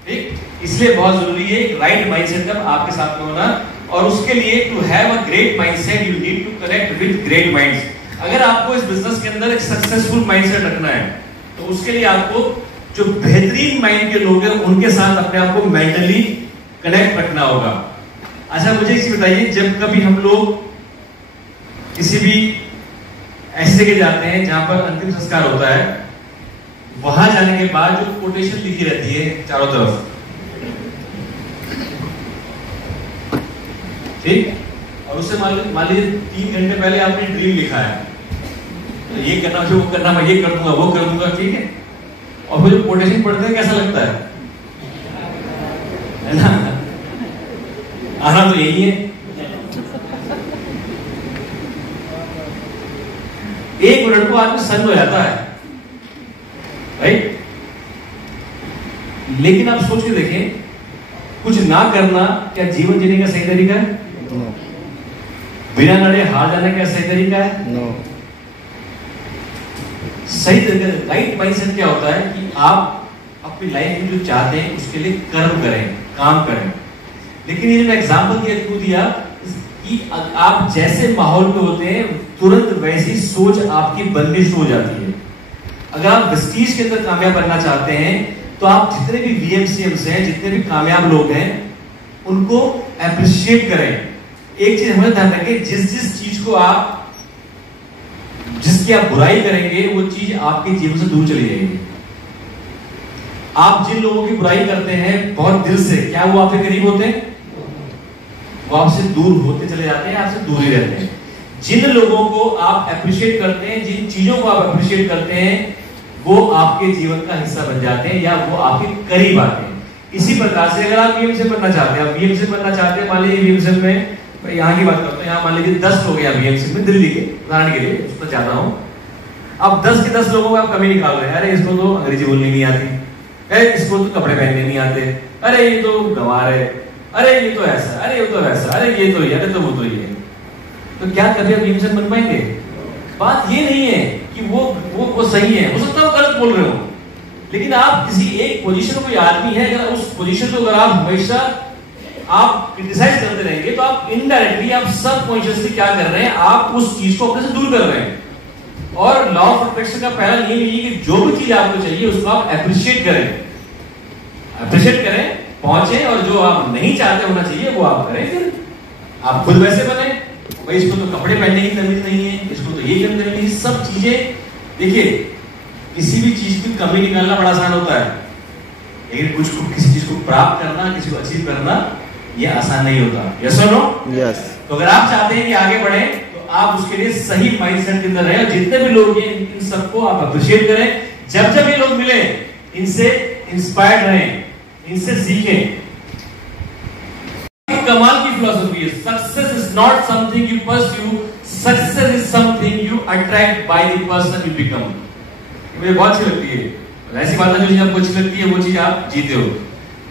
ठीक, इसलिए बहुत जरूरी है एक राइट माइंडसेट का आपके साथ में होना, और उसके लिए to have a great mindset you need to connect with great minds. अगर आपको इस बिजनेस के अंदर एक सक्सेसफुल माइंडसेट रखना है, तो उसके लिए आपको जो बेहतरीन माइंड के लोग हैं उनके साथ अपने आप को मेंटली कनेक्ट रखना होगा। अच्छा मुझे इसी बताइए, जब कभी हम लोग किसी भी ऐसे जगह जाते हैं जहां पर अंतिम संस्कार होता है, वहां जाने के बाद जो कोटेशन लिखी रहती है चारों तरफ, ठीक, और उससे मान लीजिए 3 घंटे पहले आपने ड्रीम लिखा है, तो ये करना, वो करना, मैं ये कर दूंगा, वो कर दूंगा, ठीक है, और फिर कोटेशन पढ़ते हैं कैसा लगता है ना? आना तो यही है। एक मिनट को आदमी संग हो जाता है, राइट? लेकिन आप सोच के देखें, कुछ ना करना क्या जीवन जीने का सही तरीका है? No. बिना लड़े हार जाने का सही तरीका है? No. सही तरीके राइट माइंडसेट क्या होता है कि आप अपनी लाइफ में जो चाहते हैं उसके लिए कर्म करें, काम करें। लेकिन ये मैं एग्जांपल क्यों दिया कि आप जैसे माहौल में होते हैं तुरंत वैसी सोच आपकी बननी शुरू हो जाती है। अगर आप प्रेस्टीज के अंदर कामयाब बनना चाहते हैं तो आप जितने भी VMCMs हैं, जितने भी कामयाब लोग हैं, उनको अप्रिशिएट करें। एक चीज हमें ध्यान रखें, जिस चीज को आप जिसकी आप बुराई करेंगे वो चीज आपके जीवन से दूर चली जाएगी। आप जिन लोगों की बुराई करते हैं बहुत दिल से, क्या वो आपके करीब होते हैं? वो आपसे दूर होते चले जाते हैं, आपसे दूर ही रहते हैं। जिन लोगों को आप अप्रिशिएट करते हैं, जिन चीजों को आप अप्रिशिएट करते हैं, वो आपके जीवन का हिस्सा बन जाते हैं या वो आपके करीब आते हैं। इसी प्रकार से अगर आप VMCM बनना चाहते हैं, मान लीजिए VMCM में, यहाँ की बात करता हूँ, यहाँ मान लीजिए 10 लोग हैं VMCM में, दिल्ली के उदाहरण के लिए उसमें चाहता हूँ। अब 10 के 10 लोगों को आप कमी निकाल रहे हैं, अरे इसको तो अंग्रेजी बोलनी नहीं आती, अरे इसको तो कपड़े पहनने नहीं आते, अरे ये तो गंवार है, अरे ये तो ऐसा, अरे ये तो वैसा, अरे ये तो ये, अरे तो वो तो ये। तो क्या कभी आप VMCM बन पाएंगे? बात ये नहीं है कि वो सही है, हो सकता है वो गलत बोल रहे हो, लेकिन आप किसी एक पोजीशन में कोई आदमी है, अगर उस पोजीशन को अगर आप हमेशा आप क्रिटिसाइज करते रहेंगे तो आप इनडायरेक्टली, आप सबकॉन्शियसली क्या कर रहे हैं, आप उस चीज को अपने से दूर कर रहे हैं। और लॉ ऑफ अट्रैक्शन का पहला नियम यही है कि जो भी चीज आपको चाहिए उसको आप अप्रिशिएट करें, पहुंचे, और जो आप नहीं चाहते होना चाहिए वो आप करें। फिर आप खुद वैसे बने, भाई इसको तो कपड़े पहनने की तमीज नहीं है, इसको तो ये करने नहीं, सब चीजें। देखिए, किसी भी चीज की कमी निकालना बड़ा आसान होता है, लेकिन किसी चीज को प्राप्त करना, किसी को अचीव करना, ये आसान नहीं होता। यस और नो? यस। तो अगर आप चाहते हैं कि आगे बढ़े तो आप उसके लिए सही माइंडसेट के अंदर रहें, और जितने भी लोग हैं इन सबको आप अप्रिशिएट करें। जब ये लोग मिले, इनसे इंस्पायर्ड रहें, इनसे सीखें। कमाल की फिलॉसफी है, success is not something you pursue, success is something you attract by the person you become. मुझे बहुत अच्छी लगती है, ऐसी बात है जो चीज आपको अच्छी लगती है वो चीज आप जीते हो।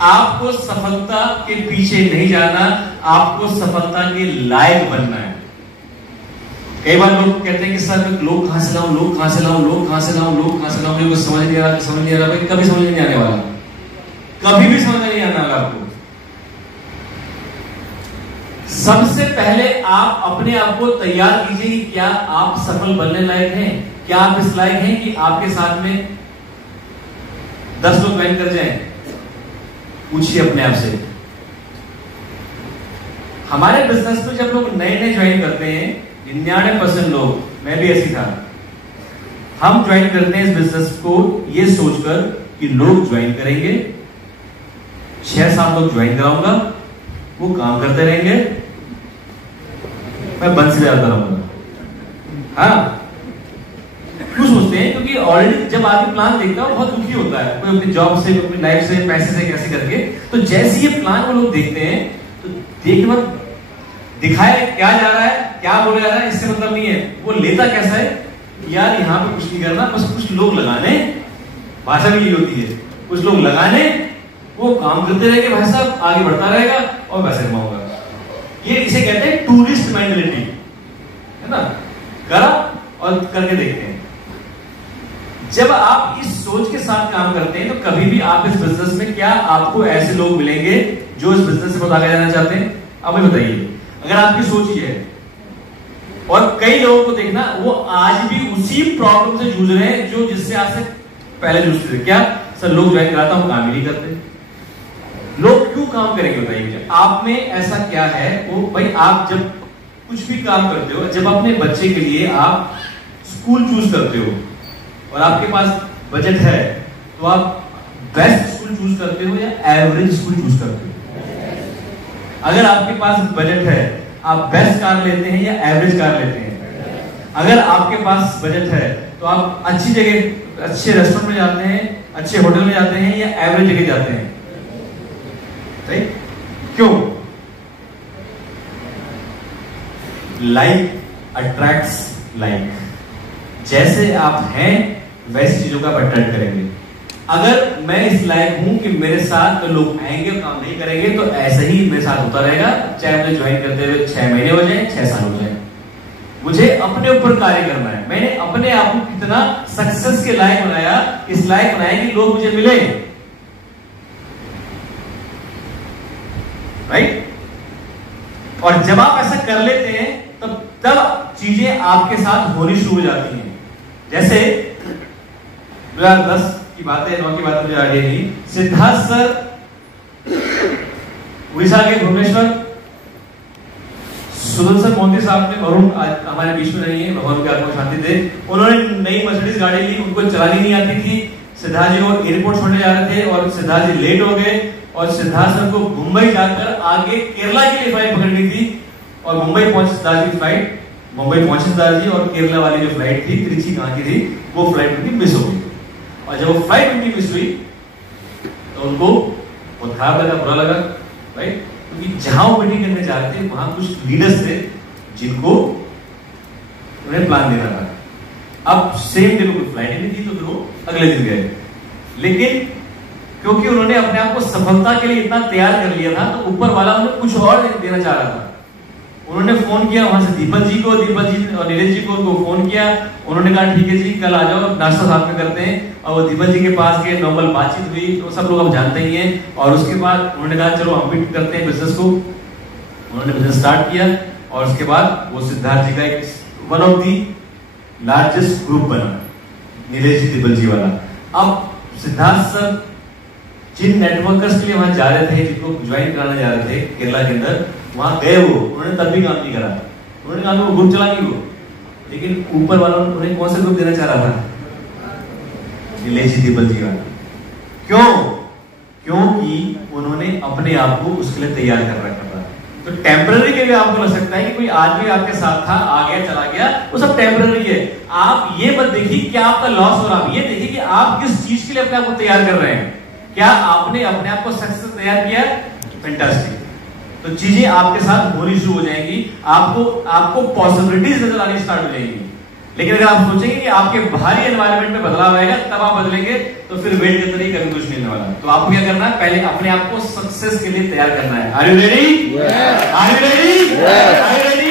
आपको सफलता के पीछे नहीं जाना, आपको सफलता के लायक बनना है। कई बार लोग कहते हैं कि सर मैं लोग कहां से लाऊं, लोग कहां से लाऊं, लोग कहां से लाऊं, लोग कहां से लाऊं, मुझे समझ नहीं आ रहा। भाई कभी समझ नहीं आने वाला, कभी भी समझ नहीं आने वाला आपको। सबसे पहले आप अपने आप को तैयार कीजिए कि क्या आप सफल बनने लायक हैं, क्या आप इस लायक हैं कि आपके साथ में 10 लोग ज्वाइन कर जाएं। पूछिए अपने आप से। हमारे बिजनेस में जब लोग नए ज्वाइन करते हैं, 99% लोग, मैं भी ऐसी था, हम ज्वाइन करते हैं इस बिजनेस को ये सोचकर कि लोग ज्वाइन करेंगे, 6-7 लोग ज्वाइन कराऊंगा, वो काम करते रहेंगे, मैं बंद से जाता रहूंगा। हाँ, क्यों सोचते हैं? क्योंकि ऑलरेडी जब आदमी प्लान देखता है वो बहुत दुखी होता है, कोई अपनी जॉब से, अपनी लाइफ से, पैसे से, कैसे करके। तो जैसे ये प्लान वो लोग देखते हैं तो देखने बाद दिखाए क्या जा रहा है, क्या बोला जा रहा है, इससे मतलब नहीं है। वो लेता कैसा है, यार यहाँ पे कुछ नहीं करना, बस कुछ लोग लगाने, भाषा भी यही होती है, कुछ लोग लगाने, वो काम करते रहेंगे, भाई साहब आगे बढ़ता रहेगा और पैसे कमाऊंगा। ये इसे कहते हैं टूरिस्ट मेंटालिटी, है ना, करा और करके देखते हैं। जब आप इस सोच के साथ काम करते हैं तो कभी भी आप इस बिजनेस में, क्या आपको ऐसे लोग मिलेंगे जो इस बिजनेस से बहुत आगे जाना चाहते हैं? आप मुझे बताइए, अगर आपकी सोच ये है। और कई लोगों को देखना, वो आज भी उसी प्रॉब्लम से जूझ रहे हैं जो जिससे आज से पहले जूझते थे। क्या सर, लोग ज्वाइन कराता हूं, काम ही नहीं करते। लोग क्यों काम करेंगे बताइए? आप में ऐसा क्या है? वो भाई, आप जब कुछ भी काम करते हो, जब अपने बच्चे के लिए आप स्कूल चूज करते हो और आपके पास बजट है, तो आप बेस्ट स्कूल चूज करते हो या एवरेज स्कूल चूज करते हो? अगर आपके पास बजट है, आप बेस्ट कार लेते हैं या एवरेज कार लेते हैं? अगर आपके पास बजट है तो आप अच्छी जगह, अच्छे रेस्टोरेंट में जाते हैं, अच्छे होटल में जाते हैं या एवरेज जगह जाते हैं? सही? क्यों? Like attracts like. जैसे आप हैं वैसी चीजों का आप अट्रैक्ट करेंगे। अगर मैं इस लायक हूं कि मेरे साथ लोग आएंगे और काम नहीं करेंगे, तो ऐसे ही मेरे साथ होता रहेगा, चाहे मुझे ज्वाइन करते हुए 6 महीने हो जाए, 6 साल हो जाए। मुझे अपने ऊपर कार्य करना है। मैंने अपने आप को कितना सक्सेस के लायक बनाया, इस लायक बनाया कि लोग मुझे मिले, राइट। और जब आप ऐसा कर लेते हैं तब चीजें आपके साथ होनी शुरू हो जाती हैं। जैसे 2010 की बात है, 9 की बात मुझे आइडिया नहीं। सिद्धार्थ सर उड़ीसा के भुवनेश्वर, सुदर्शन मोदी साहब ने, वरुण आज हमारे बीच में नहीं है, भगवान की आत्मा को शांति दे, उन्होंने नई मर्सिडीज गाड़ी ली, उनको चलानी नहीं आती थी। सिद्धार्थ जी को एयरपोर्ट छोड़ने जा रहे थे और सिद्धार्थ जी लेट हो गए और सिद्धार्थ सर को मुंबई जाकर आगे केरला के लिए फ्लाइट पकड़नी थी और मुंबई पहुंचे सिद्धार्थ जी फ्लाइट, मुंबई पहुंचे सिद्धार्थ जी और केरला वाली जो फ्लाइट थी, त्रिची कहां की थी, वो फ्लाइट उनकी मिस हो गई। और जब वो फ्लाइट उनकी मिस हुई तो उनको बहुत खराब लगा, बुरा लगा, राइट। क्योंकि जहां वो मीटिंग करने जा रहे थे वहां कुछ लीडर्स थे जिनको उन्हें प्लान देना था। अब सेम डे को फ्लाइट नहीं थी तो फिर वो अगले दिन गए, लेकिन क्योंकि उन्होंने अपने आप को सफलता के लिए इतना तैयार कर लिया था तो ऊपर वाला उन्हें कुछ और देना चाह रहा था। उन्होंने फोन किया वहां से दीपक जी और नीरज जी को फोन किया। उन्होंने कहा ठीक है जी कल आ जाओ, नाश्ता साथ में करते हैं। और वो दीपक जी के पास गए, नॉर्मल बातचीत हुई, तो सब लोग अब जानते ही हैं। और उसके बाद उन्होंने कहा चलो हम भी करते हैं बिजनेस को। उन्होंने बिजनेस स्टार्ट किया और उसके बाद वो सिद्धार्थ जी का एक one of the largest group बना, नीरज जी दीपक जी वाला। अब सिद्धार्थ सर जिन नेटवर्कर्स के लिए वहां जा रहे थे, जिनको ज्वाइन कराने जा रहे थे केरला के अंदर, वहां गए वो, उन्होंने तब भी काम नहीं करा। उन्होंने कहा वो ग्रुप चला नहीं वो, लेकिन ऊपर वाला उन्हें कौन सा ग्रुप देना चाह रहा था? नीलेश दीपल जी वाला। क्यों? क्योंकि उन्होंने अपने आप को उसके लिए तैयार कर रखा था। तो टेम्पररी के लिए आपको लग सकता है कि कोई आदमी आपके साथ था, आ गया चला गया, वो सब टेम्पररी है। आप ये मत देखिए क्या आपका लॉस हो रहा है, ये देखिए कि आप किस चीज के लिए अपने आप को तैयार कर रहे हैं। क्या आपने अपने आप को सक्सेस तैयार किया? फैंटास्टिक। तो चीजें आपके साथ होनी शुरू हो जाएंगी, आपको पॉसिबिलिटीज नजर आनी स्टार्ट हो जाएंगी। लेकिन अगर आप सोचेंगे कि आपके बाहरी एनवायरनमेंट में बदलाव आएगा तब आप बदलेंगे, तो फिर वेट के अंदर ही कभी कुछ नहीं होने वाला। तो आपको क्या करना है? पहले अपने आप को सक्सेस के लिए तैयार करना है। Are you ready? Are you ready? Are you ready?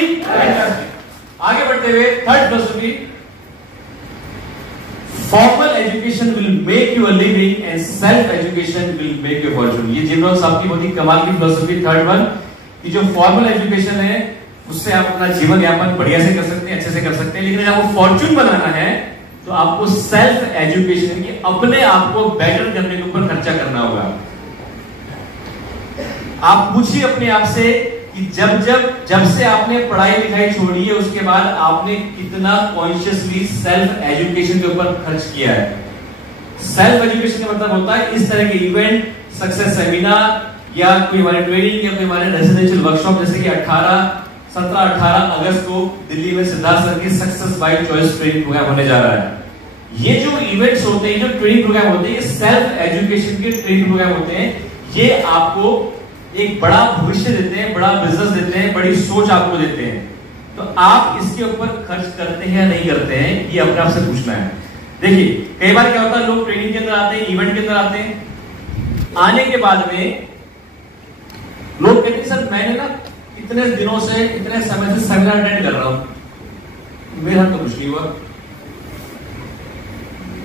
आगे बढ़ते हुए third philosophy, formal education will make you a living and self education will make you fortune. ये जिम रॉन साहब की बहुत ही कमाल की फिलॉसफी थर्ड वन, कि जो फॉर्मल एजुकेशन है उससे आप अपना जीवन यापन बढ़िया से कर सकते हैं, अच्छे से कर सकते हैं, लेकिन अगर आपको फॉर्चून बनाना है तो आपको सेल्फ एजुकेशन की अपने आप को बेटर करने के ऊपर खर्चा करना होगा। आप पूछिए अपने आप से कि जब से आपने पढ़ाई लिखाई छोड़ी है उसके बाद आपने कितना कॉन्शियसली सेल्फ एजुकेशन के ऊपर खर्च किया है। सेल्फ एजुकेशन का मतलब होता है इस तरह के इवेंट, सक्सेस सेमिनार या कोई हमारे ट्रेनिंग या कोई हमारे रेजिडेंशियल वर्कशॉप, जैसे कि 17-18 अगस्त को दिल्ली में सिद्धार्थ सर की success by choice training program होने जा रहा है। ये जो इवेंट्स होते हैं, जो ट्रेनिंग प्रोग्राम होते हैं, ये सेल्फ एजुकेशन के ट्रेनिंग प्रोग्राम होते हैं। ये आपको एक बड़ा भविष्य देते हैं, बड़ा बिजनेस देते हैं, बड़ी सोच आपको देते हैं। तो आप इसके ऊपर खर्च करते हैं या नहीं करते हैं, ये अपने आप से पूछना है। देखिए कई बार क्या होता है, लोग ट्रेनिंग के अंदर आते हैं, इवेंट के अंदर आते हैं, आने के बाद में लोग कहते हैं सर मैंने ना इतने दिनों से, इतने समय से सेमिनार अटेंड कर रहा हूं, मेरा तो कुछ नहीं हुआ।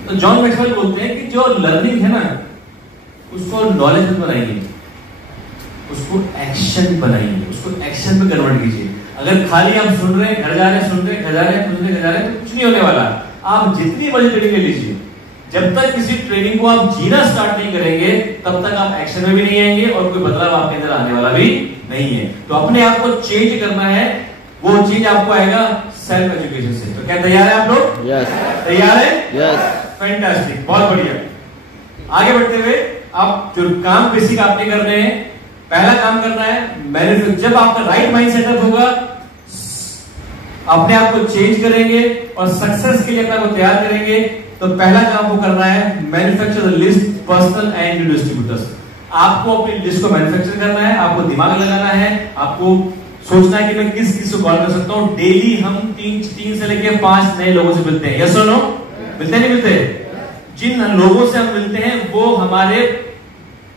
तो जॉन मैक्सवेल बोलते हैं कि जो लर्निंग है ना उसको नॉलेज मत बनाइए, उसको एक्शन बनाइए, उसको एक्शन में कन्वर्ट कीजिए। अगर खाली आप सुन रहे हैं, घर जा रहे हैं, सुन रहे हैं, घर जा रहे हैं, सुन रहे हैं, तो कुछ नहीं होने वाला। आप जितनी बड़ी ट्रेनिंग लीजिए, जब तक किसी ट्रेनिंग को आप जीना स्टार्ट नहीं करेंगे तब तक आप एक्शन में भी नहीं आएंगे और कोई बदलाव आपके अंदर आने वाला भी नहीं है। तो अपने आप को चेंज करना है, वो चेंज आपको आएगा सेल्फ एजुकेशन से। तो क्या तैयार है आप लोग? यस। तैयार है? यस। फैंटास्टिक, बहुत बढ़िया। आगे बढ़ते हुए आप जो काम बेसिक आपने करने हैं, पहला काम करना है मैन्युफैक्चर। जब आपका राइट माइंड सेटअप होगा, अपने आप को चेंज करेंगे और सक्सेस के लिए अपने आप को तैयार करेंगे, तो पहला काम वो करना है manufacture the list personal and distributors. आपको अपनी लिस्ट को मैन्युफैक्चर करना है, आपको दिमाग लगाना है, आपको सोचना है कि मैं किस किस को कॉल कर सकता हूं। डेली हम 3 से लेकर 5 नए लोगों से मिलते हैं, यस और नो? मिलते नहीं मिलते? जिन लोगों से हम मिलते हैं वो हमारे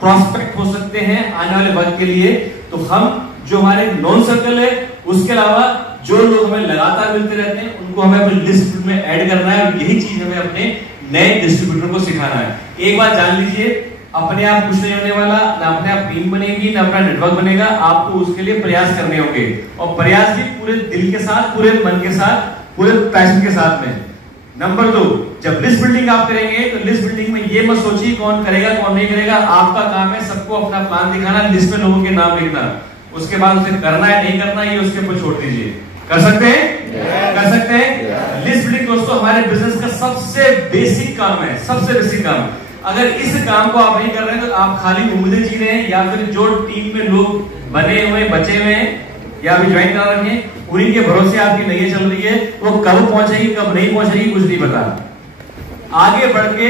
प्रॉस्पेक्ट हो सकते हैं आने वाले वक्त के लिए। तो हम जो हमारे नॉन सर्कल है उसके अलावा जो लोग हमें लगातार मिलते रहते हैं उनको हमें अपनी लिस्ट में ऐड करना है, और यही चीज हमें अपने नए डिस्ट्रीब्यूटर को सिखाना है। एक बात जान लीजिए, अपने आप कुछ नहीं होने वाला, ना अपने आप टीम बनेगी, ना अपना नेटवर्क बनेगा, आपको उसके लिए प्रयास करने होंगे, और प्रयास भी पूरे दिल के साथ, पूरे मन के साथ, पूरे पैशन के साथ में। नंबर 2, जब लिस्ट बिल्डिंग आप करेंगे तो लिस्ट बिल्डिंग में ये मत सोचिए कौन करेगा कौन नहीं करेगा, आपका काम है सबको अपना प्लान दिखाना, लिस्ट में लोगों के नाम लिखना, उसके बाद उसे करना है नहीं करना ये उसके ऊपर छोड़ दीजिए। कर सकते हैं? कर सकते हैं? लिस्ट बिल्डिंग दोस्तों हमारे बिजनेस का सबसे बेसिक काम है, सबसे बेसिक काम। अगर इस काम को आप नहीं कर रहे हैं तो आप खाली उम्मीदें जी रहे हैं, या फिर जो टीम में लोग बने हुए बचे हुए हैं या अभी ज्वाइन करा रखे हैं उन्हीं के भरोसे आपकी नैया चल रही है, वो कब पहुंचेगी कब नहीं पहुंचेगी कुछ नहीं पता। आगे बढ़ के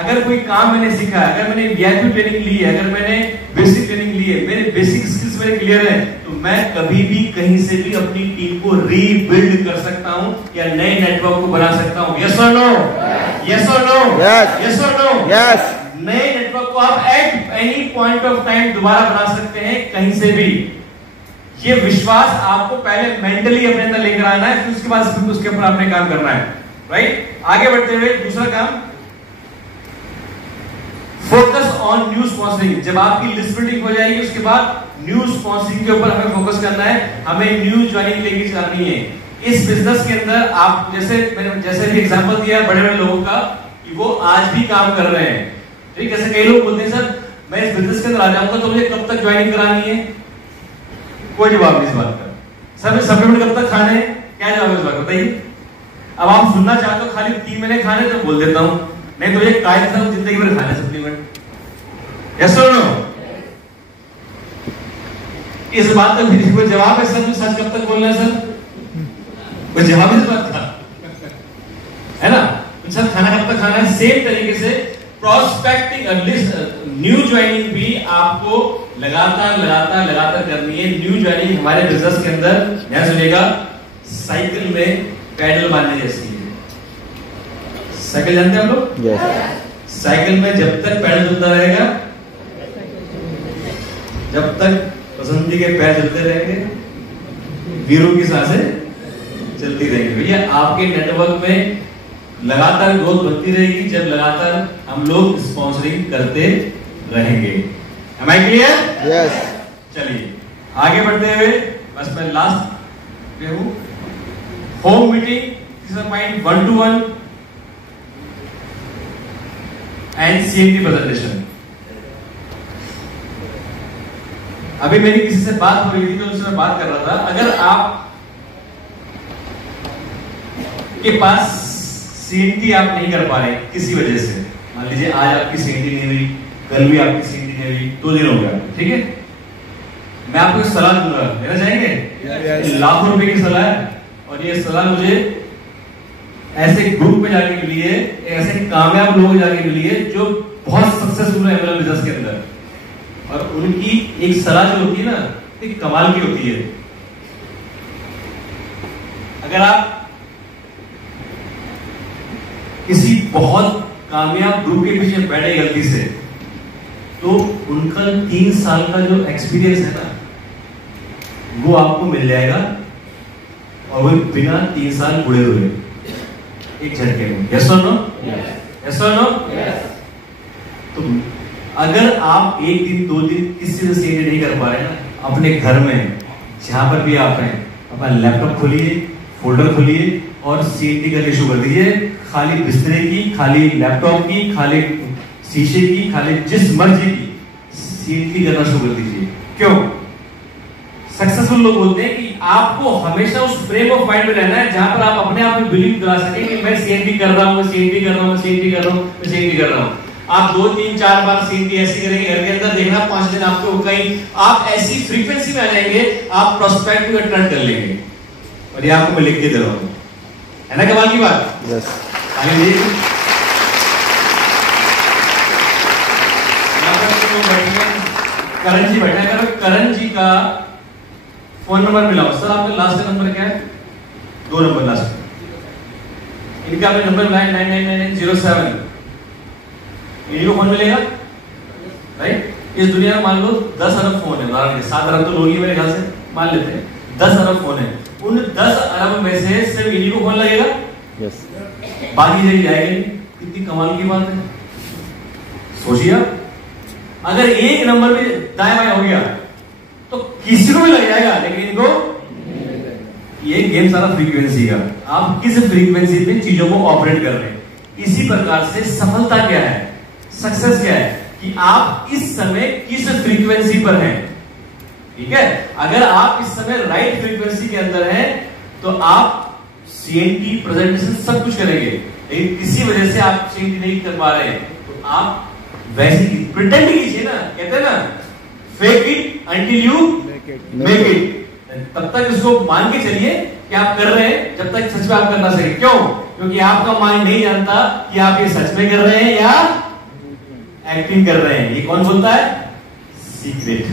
अगर कोई काम मैंने सीखा है, अगर मैंने वीआईपी ट्रेनिंग ली है, अगर मैंने बेसिक ट्रेनिंग ली है, मेरे बेसिक स्किल्स मेरे क्लियर है, तो मैं कभी भी कहीं से भी अपनी टीम को रीबिल्ड कर सकता हूं या नए नेटवर्क को बना सकता हूं। यस और नो? यस और नो? यस और नो? यस। नए नेटवर्क को आप at any point of time दोबारा बना सकते हैं कहीं से भी। ये विश्वास आपको पहले मेंटली अपने अंदर लेकर आना है, फिर उसके बाद उसके ऊपर आपने काम करना है, राइट? आगे बढ़ते हुए दूसरा काम, फोकस ऑन न्यू स्पॉन्सरिंग। जब आपकी लिस्ट बिल्डिंग हो जाएगी उसके बाद न्यू स्पॉन्सरिंग के ऊपर हमें फोकस करना है, हमें न्यू ज्वाइनिंग लेके चलनी है। इस बिजनेस के अंदर आप जैसे भी एग्जांपल दिया बड़े बड़े लोगों का कि वो आज भी काम कर रहे हैं, ठीक है? जैसे कई लोग बोलते हैं सर मैं इस बिजनेस के अंदर आ जाऊंगा तो मुझे कब तक ज्वाइनिंग करानी है? कोई जवाब नहीं इस बात का। सर मैं सप्लीमेंट कब तक खाने हैं? क्या जवाब है इस बात बताइए? अब आप सुनना चाहते हो खाली 3 महीने खाने तो बोल देता हूं, नहीं तो ये कायद था जिंदगी भर खाने सप्लीमेंट। यस और नो? इस बात का भी कोई जवाब है सर? सच कब तक बोलना है सर? कोई जवाब इस बात का है ना? सर खाना कब तक खाना है? सेम तरीके से प्रोस्पेक्टिंग लिस्ट न्यू ज्वाइनिंग भी आपको लगातार करनी है। न्यू ज्वाइनिंग हमारे बिजनेस के अंदर ध्यान सुनिएगा, साइकिल में पैडल मारने जैसी है। साइकिल जानते हैं आप लोग? yes. साइकिल में जब तक पैडल चलता रहेगा, जब तक पसंदी के पैर चलते रहेंगे, वीरों की सांसें चलती रहेंगी। भैया आपके नेटवर्क में लगातार ग्रोथ बनती रहेगी जब लगातार हम लोग स्पॉन्सरिंग करते रहेंगे। Am I clear? Yes. चलिए आगे बढ़ते हुए, बस मैं लास्ट पे हूं। Home meeting is a point 1-to-1 and CMT presentation. अभी मेरी किसी से बात हो रही थी तो उनसे मैं बात कर रहा था, अगर आप के पास CMT आप नहीं कर पा रहे किसी वजह से, मान लीजिए आज आपकी CMT नहीं हुई, कल भी आपकी CMT नहीं हुई, 2 दिन हो गया, ठीक है? मैं आपको एक सलाह दूंगा, लेना चाहेंगे? yes. लाखों रुपए की सलाह है, और ये सलाह मुझे ऐसे ग्रुप में जाके मिली है, ऐसे कामयाब लोग जाके मिली है जो बहुत सक्सेसफुल है MLM बिजनेस के अंदर, और उनकी एक सलाह जो होती है ना, एक कमाल की होती है। अगर आप किसी बहुत कामयाब ग्रुप के पीछे बैठे गलती से, तो उनका 3 साल का जो एक्सपीरियंस है ना, वो आपको मिल जाएगा, और वो बिना 3 साल बुढ़े हुए एक झटके में। यस और नो? यस और नो? तो अगर आप 1 दिन 2 दिन किसी से CMT नहीं कर पा रहे ना, अपने घर में जहां पर भी आप हैं, अपना लैपटॉप खोलिए, फोल्डर खोलिए और CMT का इशू कर दीजिए। खाली बिस्तरे की, खाली लैपटॉप की, खाली शीशे की, खाली जिस मर्जी की CMT करना शुरू कर दीजिए। क्यों? सक्सेसफुल लोग बोलते हैं कि आपको हमेशा उस फ्रेम ऑफ माइंड में रहना है जहां पर आप अपने आप में बिलीव दिला सके कि मैं CMT कर रहा हूं, मैं CMT कर रहा हूं, मैं CMT कर रहा हूं, मैं CMT कर रहा हूं। आप 2, 3, 4 बार CMT ऐसी करेंगे, घर के अंदर देखना 5 दिन आपको कहीं आप ऐसी फ्रीक्वेंसी में आ जाएंगे, आप प्रोस्पेक्ट को अट्रैक्ट कर लेंगे। और ये आपको मैं लिख के दे रहा हूं, है ना कमाल की बात? yes. करण जी बैठा है, करण जी का फोन नंबर मिला हो। सर आपका लास्ट नंबर क्या है? 2 नंबर लास्ट। इनका आपने नंबर 999907, इन्हीं को फोन मिलेगा, राइट? इस दुनिया में मान लो 10 अरब फोन है, उदाहरण के 7 अरब तो लोग ही मेरे ख्याल से मान लेते हैं, 10 अरब फोन है। उन 10 अरब में से सिर्फ इन्हीं को फोन लगेगा, यस, बाकी जगह जाएगा। कितनी कमाल की बात है। सोचिए अगर एक नंबर भी दाएं बाएं हो गया तो किसी को भी लग जाएगा, लेकिन इनको ये गेम सारा फ्रीक्वेंसी का, आप किस फ्रीक्वेंसी पे चीजों को ऑपरेट कर रहे हैं। इसी प्रकार से सफलता क्या है, सक्सेस क्या है, कि आप इस समय किस फ्रीक्वेंसी पर हैं। ठीक है, अगर आप इस समय राइट फ्रीक्वेंसी के अंदर हैं तो आप सीएनटी प्रेजेंटेशन सब कुछ करेंगे, लेकिन किसी वजह से आप सीएनटी नहीं कर पा रहे हैं तो आप वैसे ही प्रिटेंड कीजिए ना, कहते हैं ना fake it until you make it. तब तक इसको मान के चलिए कि आप कर रहे हैं जब तक सच में आप कर ना सके। क्यों? क्योंकि आपका माइंड नहीं जानता कि आप ये सच में कर रहे हैं या एक्टिंग कर रहे हैं। ये कौन बोलता है? सीक्रेट।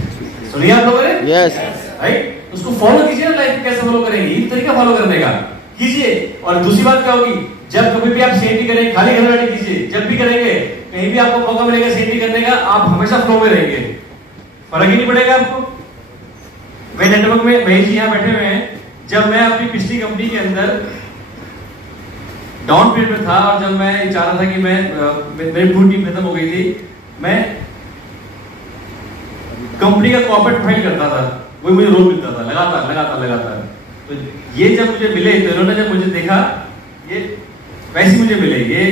सुनिए आप लोगों ने, यस, राइट। उसको फॉलो कीजिए ना, लाइफ कैसे फॉलो करेंगे, ये तरीका फॉलो करने का कीजिए। और दूसरी बात क्या होगी, जब कभी भी आप सीएनटी करेंगे खाली घर बैठे कीजिए, जब भी करेंगे कहीं भी आपको मौका मिलेगा सीएनटी करने का, आप हमेशा फ्लो में रहेंगे, फर्क ही नहीं पड़ेगा आपको। मैं नेटवर्क में महेश जी यहाँ बैठे हुए हैं, जब मैं अपनी पिछली कंपनी के अंदर डाउन पीरियड में था और जब मैं चाह रहा था कि मेरी पूरी टीम खत्म हो गई थी, मैं कंपनी का कॉर्पोरेट फाइल करता था, वही मुझे रोल मिलता था लगातार। तो ये जब मुझे मिले तो इन्होंने जब मुझे देखा, ये वैसे मुझे मिले, ये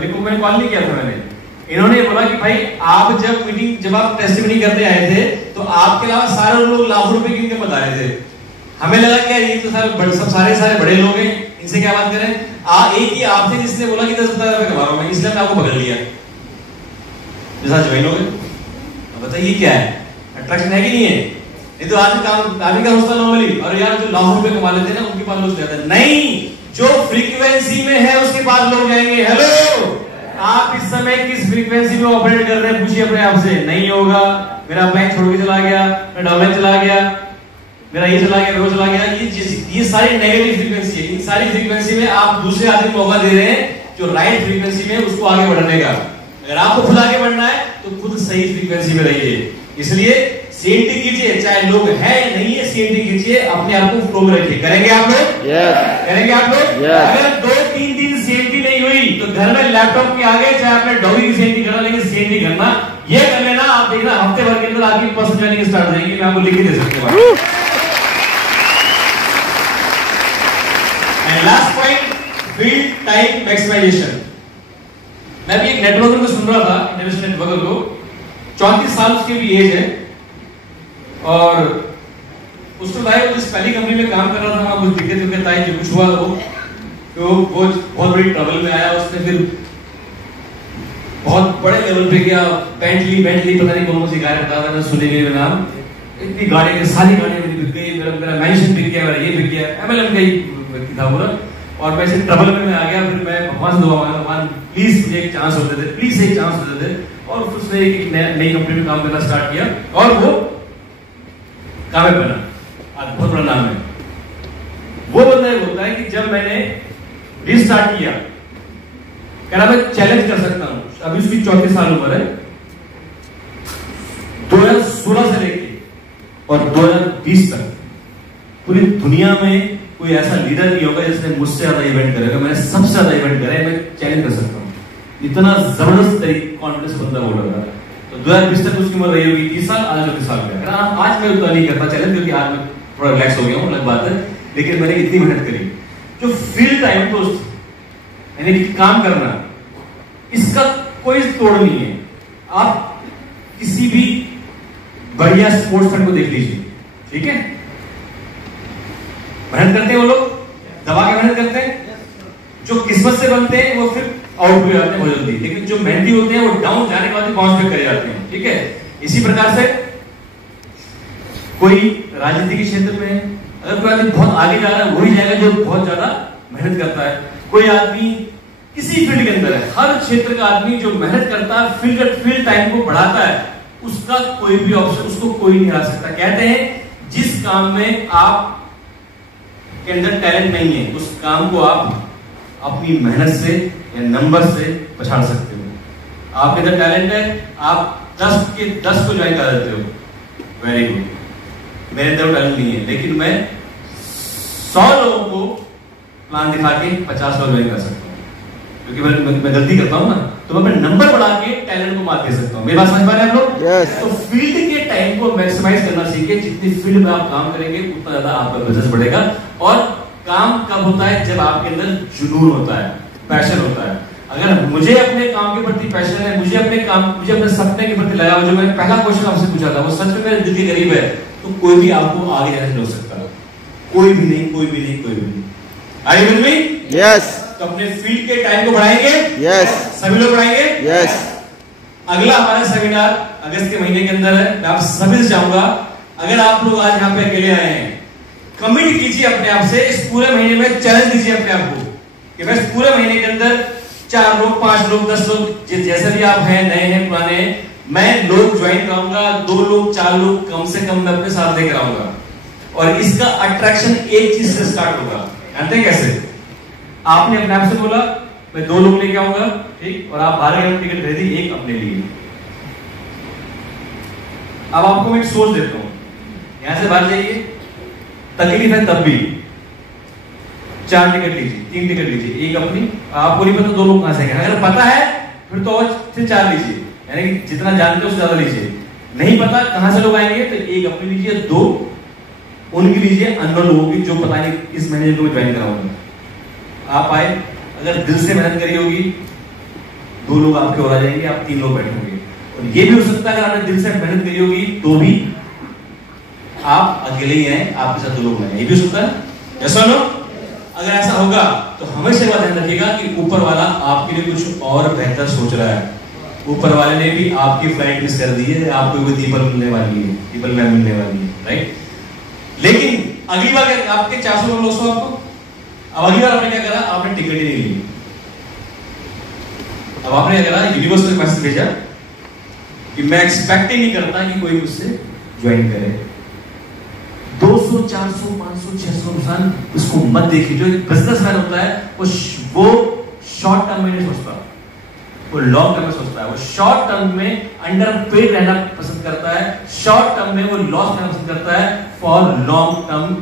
देखो मैंने कॉल नहीं किया था, मैंने इन्होंने बोला कि भाई आप जब आप टेस्टिमनी करने आए थे तो आपके अलावा सारे लोग लाखों रुपए की इनकम बता रहे थे। हमें लगा क्या ये तो सारे बड़े लोग हैं, इनसे क्या बात करें। एक ही आपसे जिसने बोला कि 10,000 रुपए कमा रहा हूं मैं, इसलिए मैं आपको पकड़ लिया, जैसा ज्वाइन हो गए। अब बताइए क्या है, अट्रैक्शन है कि नहीं है? नहीं तो आदमी का सोचता नॉर्मली, और यार जो लाखों रुपए कमा लेते हैं ना उनके पास लोग जाते हैं। नहीं, जो फ्रीक्वेंसी में है उसके पास लोग जाएंगे। हेलो, आप इस समय किस फ्रीक्वेंसी में ऑपरेट कर रहे हैं, पूछिए अपने आप से। नहीं होगा, मेरा बैंक छोड़ के चला गया, मेरा डाउनलाइन चला गया, मेरा ये चला गया, वो चला गया, ये सारी नेगेटिव फ्रीक्वेंसी है। इन सारी फ्रीक्वेंसी में आप दूसरे आदमी को मौका दे रहे हैं जो राइट फ्रीक्वेंसी में, उसको आगे बढ़ने का। अगर आपको खुद आगे बढ़ना है तो खुद सही फ्रीक्वेंसी में रहिए। इसलिए सीएनटी कीजिए, चाहे लोग हैं या नहीं है, सीएनटी कीजिए, अपने आप को फ्लो में रखिए। करेंगे आप लोग? करेंगे आप लोग? अगर 2-3 दिन सीएनटी नहीं हुई तो घर में लैपटॉप के आगे चाहे आपने डॉगी की सीएनटी करना, लेकिन सीएनटी करना, ये कर लेना। आप देखना हफ्ते भर के अंदर आपकी पर्सनल जर्नी स्टार्ट हो जाएगी। मैं आपको लिख के दे सकता हूं। And last point, field time maximization. मैं भी एक नेटवर्कर को सुन रहा था, इंटरनेशनल नेटवर्कर को, 34 साल उसकी भी एज है, और उसको भाई जिस पहली कंपनी में काम कर रहा था वहां कुछ दिक्कत आई, जो कुछ हुआ तो वो बहुत बड़ी ट्रबल में आया। उसने फिर बहुत बड़े लेवल पे गया, बेंटली पता नहीं कौन सी गाड़ी बता रहा था, सुने मेरे नाम, इतनी गाड़ी की सारी गाड़ियां मेरी बिक गई, मेरा मैंशन बिक गया, मेरा ये बिक गया, एमएलएम का ही व्यक्ति था पूरा। और मैं ऐसे ट्रबल में आ गया। फिर मैं भगवान से दुआ मांगा, भगवान प्लीज मुझे एक चांस होते थे, प्लीज एक चांस होते थे। और उसने एक नई कंपनी में काम करना स्टार्ट किया और वो काबिल बना, आज बहुत बड़ा नाम है। वो बंदा ये बोलता है कि जब मैंने रिस्टार्ट किया, कह रहा मैं चैलेंज कर सकता हूं, अभी उसकी 34 साल उम्र है, 2016 से लेके और 2020 तक पूरी दुनिया में कोई ऐसा लीडर नहीं होगा जिसने मुझसे ज्यादा इवेंट करेगा, मैंने सबसे ज्यादा इवेंट करे, मैं चैलेंज कर सकता हूं। इतना जबरदस्त तरीके कॉन्फिडेंस बंदा बोल रहा था। तो 2020 तक उसकी उम्र रही होगी 30 साल, आज 34 साल का। आज मैं उतना नहीं करता चैलेंज, क्योंकि आज मैं थोड़ा रिलैक्स हो गया हूं, अलग बात है, लेकिन मैंने इतनी मेहनत करी। जो फील्ड टाइम दोस्त, यानी कि काम करना, इसका कोई तोड़ नहीं है। आप किसी भी बढ़िया स्पोर्ट्स फैन को देख लीजिए, ठीक है, मेहनत करते हैं वो लोग, दबा के मेहनत करते हैं। जो किस्मत से बनते हैं वो फिर आउट हो जाते हैं बहुत जल्दी, लेकिन जो मेहनती होते हैं वो डाउन जाने के बाद बाउंस बैक कर जाते हैं, ठीक है। इसी प्रकार से कोई राजनीति के क्षेत्र में अगर कोई आदमी बहुत आगे जा रहा है, वही जाएगा जो बहुत ज्यादा मेहनत करता है। कोई आदमी किसी फील्ड के अंदर है, हर क्षेत्र का आदमी जो मेहनत करता है, फील्ड टाइम को बढ़ाता है, उसका कोई भी ऑप्शन, उसको कोई नहीं हरा सकता। कहते हैं जिस काम में आप के अंदर टैलेंट नहीं है, उस काम को आप अपनी मेहनत से या नंबर से पछाड़ सकते हो। आपके अंदर टैलेंट है, आप 10 के 10 को ज्वाइन कर देते हो, वेरी गुड। मेरे अंदर टैलेंट नहीं है, लेकिन मैं 100 लोगों को प्लान दिखा के 50 लोग ज्वाइन कर सकता हूँ, क्योंकि मैं गलती करता हूँ ना, तो मैं अपने नंबर बढ़ा के टैलेंट को मात दे सकता हूँ। मेरी बात समझ पा रहे हैं आप लोग? Yes. तो फील्ड के टाइम को मैक्सिमाइज करना सीखिए। जितनी फील्ड में आप काम करेंगे उतना ज्यादा आपका बिजनेस बढ़ेगा। और काम कब होता है? जब आपके अंदर जुनून होता है, पैशन होता है। अगर मुझे अपने काम के प्रति पैशन है, मुझे अपने सपने के प्रति लगाव, जो मैंने पहला क्वेश्चन आपसे पूछा था वो सच में मेरे दिल के करीब है, तो कोई भी आपको आगे जाने से रोक सकता है। कोई भी नहीं। Are you with me? Yes. तो अपने फील्ड के टाइम को बढ़ाएंगे? Yes. सभी लोग बढ़ाएंगे? Yes. अगला हमारा सेमिनार अगस्त के महीने के अंदर है। मैं आप सभी से चाहूंगा, अगर आप लोग आज यहाँ पे अकेले आए हैं, कमिट कीजिए अपने आप से, इस पूरे महीने में चैलेंज दीजिए अपने आप को कि मैं इस पूरे महीने के अंदर 4 लोग, 5 लोग, 10 लोग, जैसे भी आप हैं, नए हैं, पुराने, मैं लोग ज्वाइन कराऊंगा। 2 लोग, 4 लोग कम से कम मैं अपने साथ लेकर आऊंगा। और इसका अट्रैक्शन एक चीज से स्टार्ट होगा। जानते हैं कैसे? आपने अपने आप से बोला मैं 2 लोग लेके आऊंगा, ठीक, और आप 12 टिकट खरीदी, एक अपने लिए। अब आपको मैं एक सोच देता हूं, यहां से बाहर जाइए, तकलीफ है तब भी 4 टिकट लीजिए, 3 टिकट लीजिए, एक अपनी। आपको नहीं पता 2 लोग कहां से आएंगे, अगर पता है फिर तो और फिर 4 लीजिए, यानी कि जितना जानते हो उससे ज्यादा लीजिए। नहीं पता कहां से लोग आएंगे तो एक अपनी लीजिए, 2 उनकी लीजिए, अननोन लोगों की, जो पता नहीं इस महीने को ज्वाइन कराऊंगा। आप आए, अगर दिल से मेहनत करी होगी, 2 लोग आपके और आ जाएंगे, आप 3 लोग बैठेंगे। और ये भी हो सकता है अगर आपने दिल से मेहनत करी होगी तो भी आप अकेले ही हैं, आपके साथ 2 लोग हैं, ये भी हो सकता है। ऐसा नो, अगर ऐसा होगा तो हमेशा बात ध्यान रखिएगा कि ऊपर वाला आपके लिए कुछ और बेहतर सोच रहा है। ऊपर वाले ने भी आपकी फ्लाइट मिस कर दी है, आपको कोई दीपल मिलने वाली है, दीपल मैम मिलने वाली है, राइट? लेकिन अगली बार आपके 400 लोग लोग आपको, अब अगली बार आपने क्या करा? आपने टिकट ही नहीं ली। अब आपने क्या करा? यूनिवर्स को मैसेज भेजा कि मैं एक्सपेक्ट ही नहीं करता कि कोई मुझसे ज्वाइन करे। 200, 400, 500, 600 इंसान, उसको मत देखिए। जो बिजनेसमैन होता है वो शॉर्ट टर्म में नहीं सोचता, वो लॉन्ग टर्म में सोचता है। वो शॉर्ट टर्म में अंडर पेड रहना पसंद करता है, शॉर्ट टर्म में वो लॉस करना पसंद करता है, for long term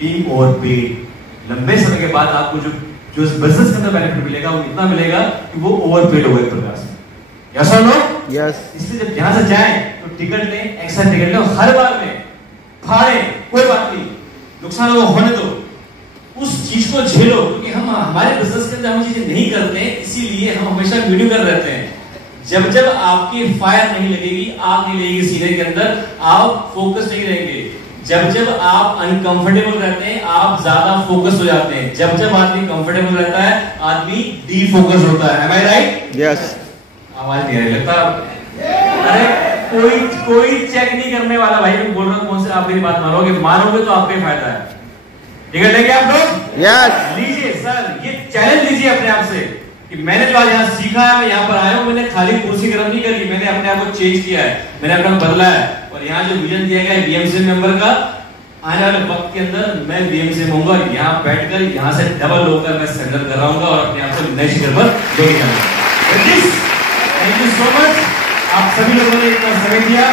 being over paid. लंबे समय के बाद आपको जो इस बिजनेस के अंदर बेनिफिट मिलेगा वो इतना मिलेगा कि वो ओवर पेड होगा एक प्रकार से। यस और नो? यस। इसलिए जब यहां से जाए तो टिकट लें, एक्स्ट्रा टिकट लें, हर बार में फाड़े, कोई बात नहीं, नुकसान हो होने दो, उस चीज को झेलो। क्योंकि हम हमारे बिजनेस के अंदर हम चीजें नहीं करते हैं, इसीलिए हम हमेशा वीडियो कर रहते हैं। जब जब आपकी फायर नहीं लगेगी, आग नहीं लगेगी सीने के अंदर, आप फोकस नहीं रहेंगे। जब जब आप अनकंफर्टेबल रहते हैं, आप ज्यादा फोकस हो जाते हैं। जब जब आदमी कंफर्टेबल रहता है, आदमी डीफोकस होता है। Am I right? Yes. आवाज नहीं आ रही लगता। अरे कोई चेक नहीं करने वाला भाई, मैं बोल रहा हूँ कौन से, आप मेरी बात मानोगे तो आपका ही फायदा है। टिकट लेंगे आप लोग? Yes. लीजिए सर, ये चैलेंज लीजिए अपने आप से कि मैंने जो आज यहाँ सीखा है, मैं यहाँ पर आया हूँ, मैंने खाली कुर्सी गर्म नहीं करी, मैंने अपने आप को चेंज किया है, मैंने अपना बदला है। और यहाँ जो विजन दिया गया है बीएमसी मेंबर का, आने वाले वक्त के अंदर मैं बीएमसी होऊंगा, यहाँ बैठकर यहाँ से डबल होकर मैं सेंटर कर रहा हूँ और अपने आप को नए शिखर पर लेके जाऊंगा। थैंक यू सो मच, आप सभी लोगों ने इतना समय दिया,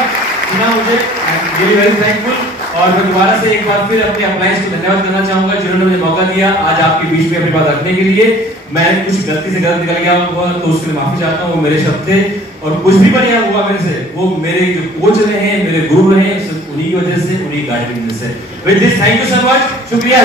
सुना मुझे, I am really very thankful. और मैं दोबारा से एक बार फिर अपने अप्लायंस को धन्यवाद करना चाहूंगा जिन्होंने मुझे मौका दिया आज आपके बीच में अपनी बात रखने के लिए। मैं कुछ गलती से गलत निकल गया हुआ तो उसके लिए माफी चाहता हूँ, वो मेरे शब्द थे। और कुछ भी बढ़िया हुआ मेरे से, वो मेरे जो कोच रहे हैं, मेरे गुरु रहे हैं, उन्हीं की वजह से, उन्हीं गाइड की वजह से। With this thank you so much, शुक्रिया।